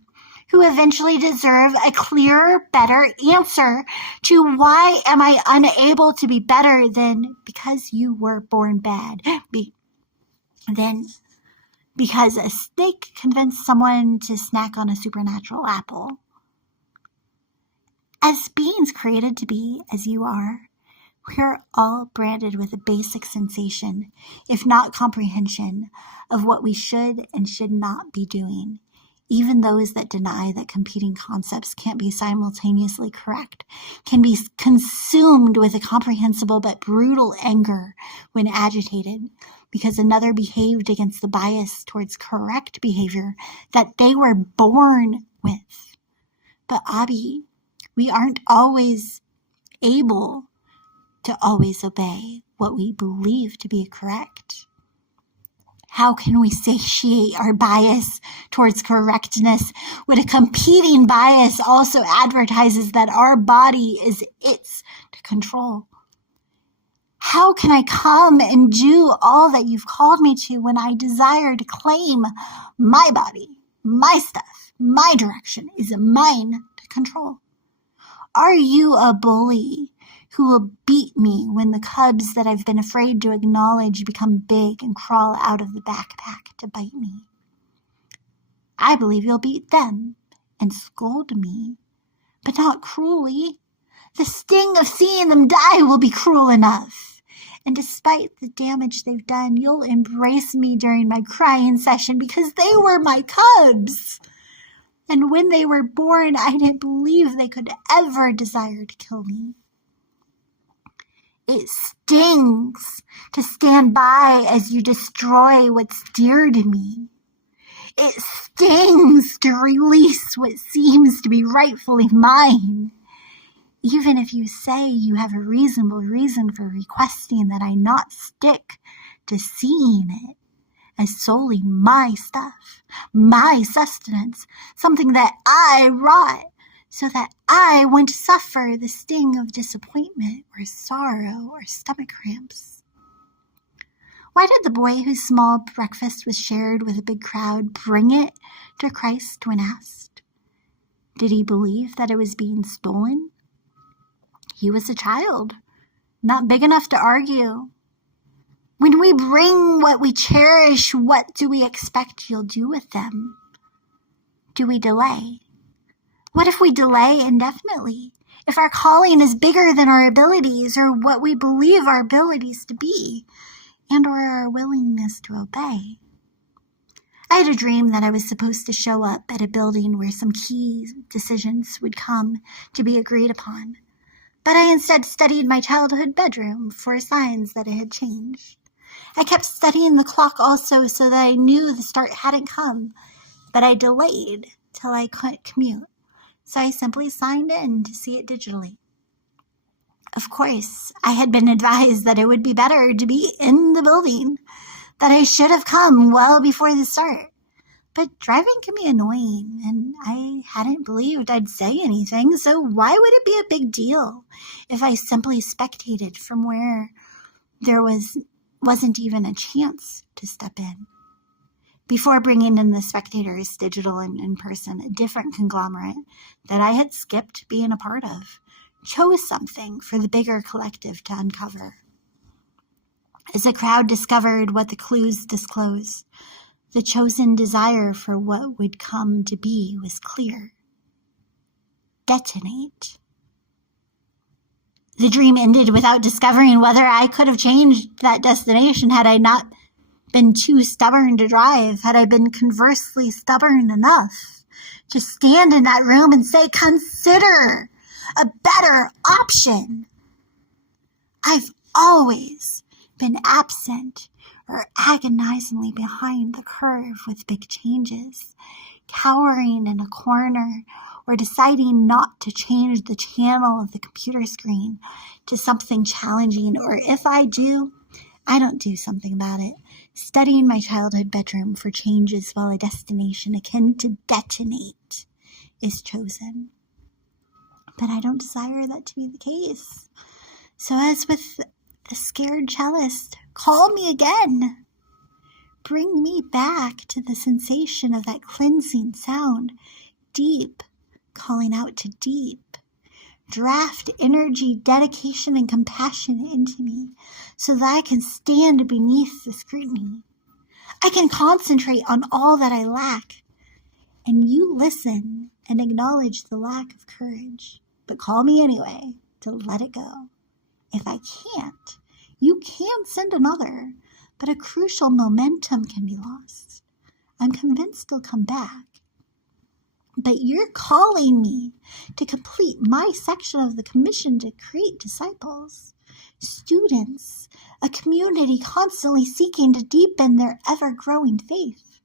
who eventually deserve a clearer, better answer to why am I unable to be better than because you were born bad, then because a snake convinced someone to snack on a supernatural apple. As beings created to be as you are, we're all branded with a basic sensation, if not comprehension, of what we should and should not be doing. Even those that deny that competing concepts can't be simultaneously correct can be consumed with a comprehensible but brutal anger when agitated because another behaved against the bias towards correct behavior that they were born with. But Abby, we aren't always able to always obey what we believe to be correct. How can we satiate our bias towards correctness when a competing bias also advertises that our body is its to control? How can I come and do all that you've called me to when I desire to claim my body, my stuff, my direction is mine to control? Are you a bully who will beat me when the cubs that I've been afraid to acknowledge become big and crawl out of the backpack to bite me? I believe you'll beat them and scold me, but not cruelly. The sting of seeing them die will be cruel enough. And despite the damage they've done, you'll embrace me during my crying session because they were my cubs. And when they were born, I didn't believe they could ever desire to kill me. It stings to stand by as you destroy what's dear to me. It stings to release what seems to be rightfully mine. Even if you say you have a reasonable reason for requesting that I not stick to seeing it as solely my stuff, my sustenance, something that I wrought, so that I won't suffer the sting of disappointment or sorrow or stomach cramps. Why did the boy whose small breakfast was shared with a big crowd bring it to Christ when asked? Did he believe that it was being stolen? He was a child, not big enough to argue. When we bring what we cherish, what do we expect you'll do with them? Do we delay? What if we delay indefinitely? If our calling is bigger than our abilities or what we believe our abilities to be, and or our willingness to obey? I had a dream that I was supposed to show up at a building where some key decisions would come to be agreed upon, but I instead studied my childhood bedroom for signs that it had changed. I kept studying the clock also so that I knew the start hadn't come, but I delayed till I couldn't commute. So I simply signed in to see it digitally. Of course, I had been advised that it would be better to be in the building, that I should have come well before the start. But driving can be annoying, and I hadn't believed I'd say anything, so why would it be a big deal if I simply spectated from where there wasn't even a chance to step in? Before bringing in the spectators, digital and in person, a different conglomerate that I had skipped being a part of chose something for the bigger collective to uncover. As the crowd discovered what the clues disclose, the chosen desire for what would come to be was clear. Detonate. The dream ended without discovering whether I could have changed that destination had I not been too stubborn to drive, had I been conversely stubborn enough to stand in that room and say, consider a better option. I've always been absent or agonizingly behind the curve with big changes, cowering in a corner or deciding not to change the channel of the computer screen to something challenging, or if I do, I don't do something about it. Studying my childhood bedroom for changes while a destination akin to detonate is chosen. But I don't desire that to be the case. So as with the scared cellist, call me again. Bring me back to the sensation of that cleansing sound, deep, calling out to deep. Draft energy, dedication, and compassion into me so that I can stand beneath the scrutiny. I can concentrate on all that I lack. And you listen and acknowledge the lack of courage, but call me anyway to let it go. If I can't, you can send another, but a crucial momentum can be lost. I'm convinced they'll come back. But you're calling me to complete my section of the commission to create disciples, students, a community constantly seeking to deepen their ever-growing faith.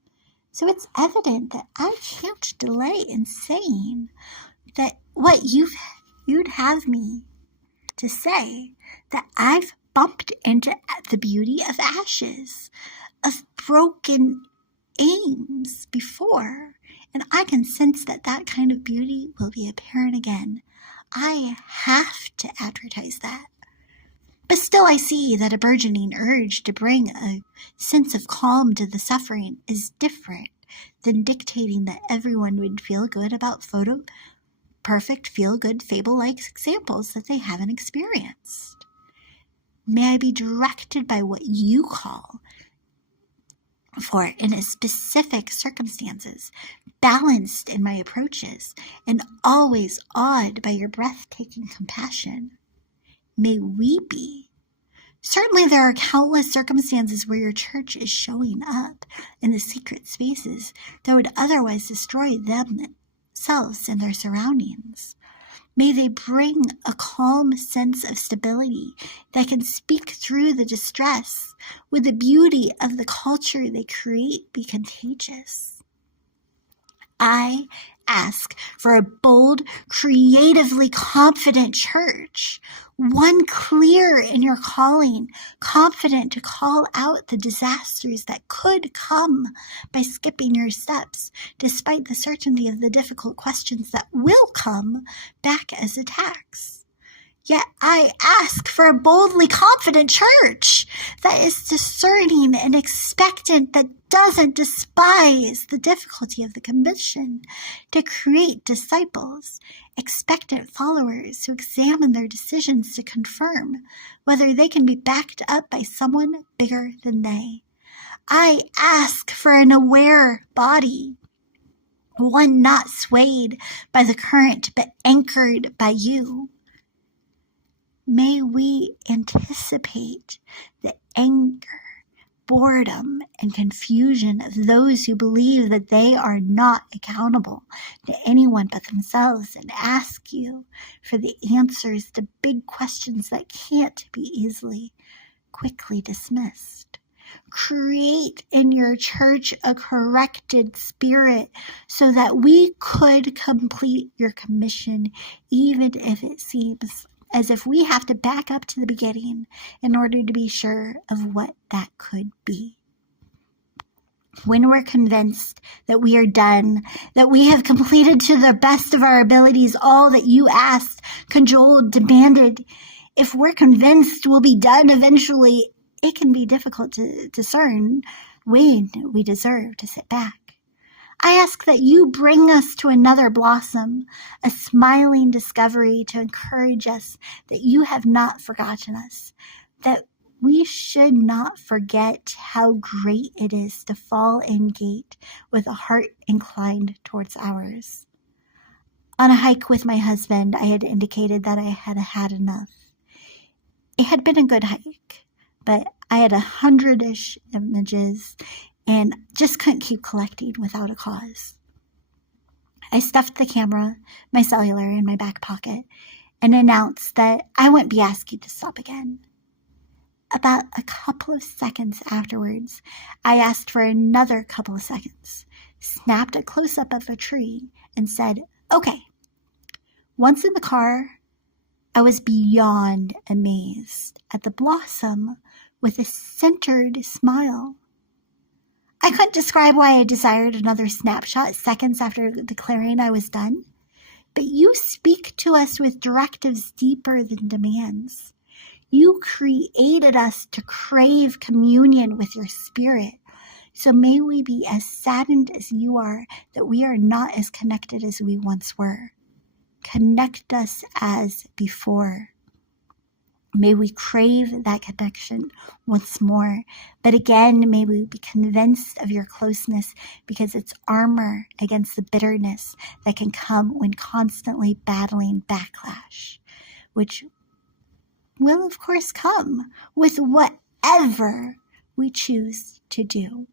So it's evident that I can't delay in saying that what you'd have me to say, that I've bumped into the beauty of ashes, of broken aims before, and I can sense that that kind of beauty will be apparent again. I have to advertise that. But still I see that a burgeoning urge to bring a sense of calm to the suffering is different than dictating that everyone would feel good about perfect feel-good fable-like examples that they haven't experienced. May I be directed by what you call for in a specific circumstances, balanced in my approaches, and always awed by your breathtaking compassion. May we be. Certainly there are countless circumstances where your church is showing up in the secret spaces that would otherwise destroy themselves and their surroundings. May they bring a calm sense of stability that can speak through the distress. Would the beauty of the culture they create be contagious? I ask for a bold, creatively confident church, one clear in your calling, confident to call out the disasters that could come by skipping your steps, despite the certainty of the difficult questions that will come back as attacks. Yet I ask for a boldly confident church that is discerning and expectant, that doesn't despise the difficulty of the commission to create disciples, expectant followers who examine their decisions to confirm whether they can be backed up by someone bigger than they. I ask for an aware body, one not swayed by the current but anchored by you. May we anticipate the anger, boredom, and confusion of those who believe that they are not accountable to anyone but themselves, and ask you for the answers to big questions that can't be quickly dismissed. Create in your church a corrected spirit so that we could complete your commission, even if it seems as if we have to back up to the beginning in order to be sure of what that could be. When we're convinced that we are done, that we have completed to the best of our abilities all that you asked, cajoled, demanded, if we're convinced we'll be done eventually, it can be difficult to discern when we deserve to sit back. I ask that you bring us to another blossom, a smiling discovery to encourage us that you have not forgotten us, that we should not forget how great it is to fall in gate with a heart inclined towards ours. On a hike with my husband, I had indicated that I had had enough. It had been a good hike, but I had 100-ish images and just couldn't keep collecting without a cause. I stuffed the camera, my cellular, in my back pocket and announced that I wouldn't be asking to stop again. About a couple of seconds afterwards, I asked for another couple of seconds, snapped a close-up of a tree, and said, "Okay." Once in the car, I was beyond amazed at the blossom with a centered smile. I couldn't describe why I desired another snapshot seconds after declaring I was done. but you speak to us with directives deeper than demands. You created us to crave communion with your Spirit. So may we be as saddened as you are that we are not as connected as we once were. Connect us as before. May we crave that connection once more. But again, may we be convinced of your closeness because it's armor against the bitterness that can come when constantly battling backlash, which will, of course, come with whatever we choose to do.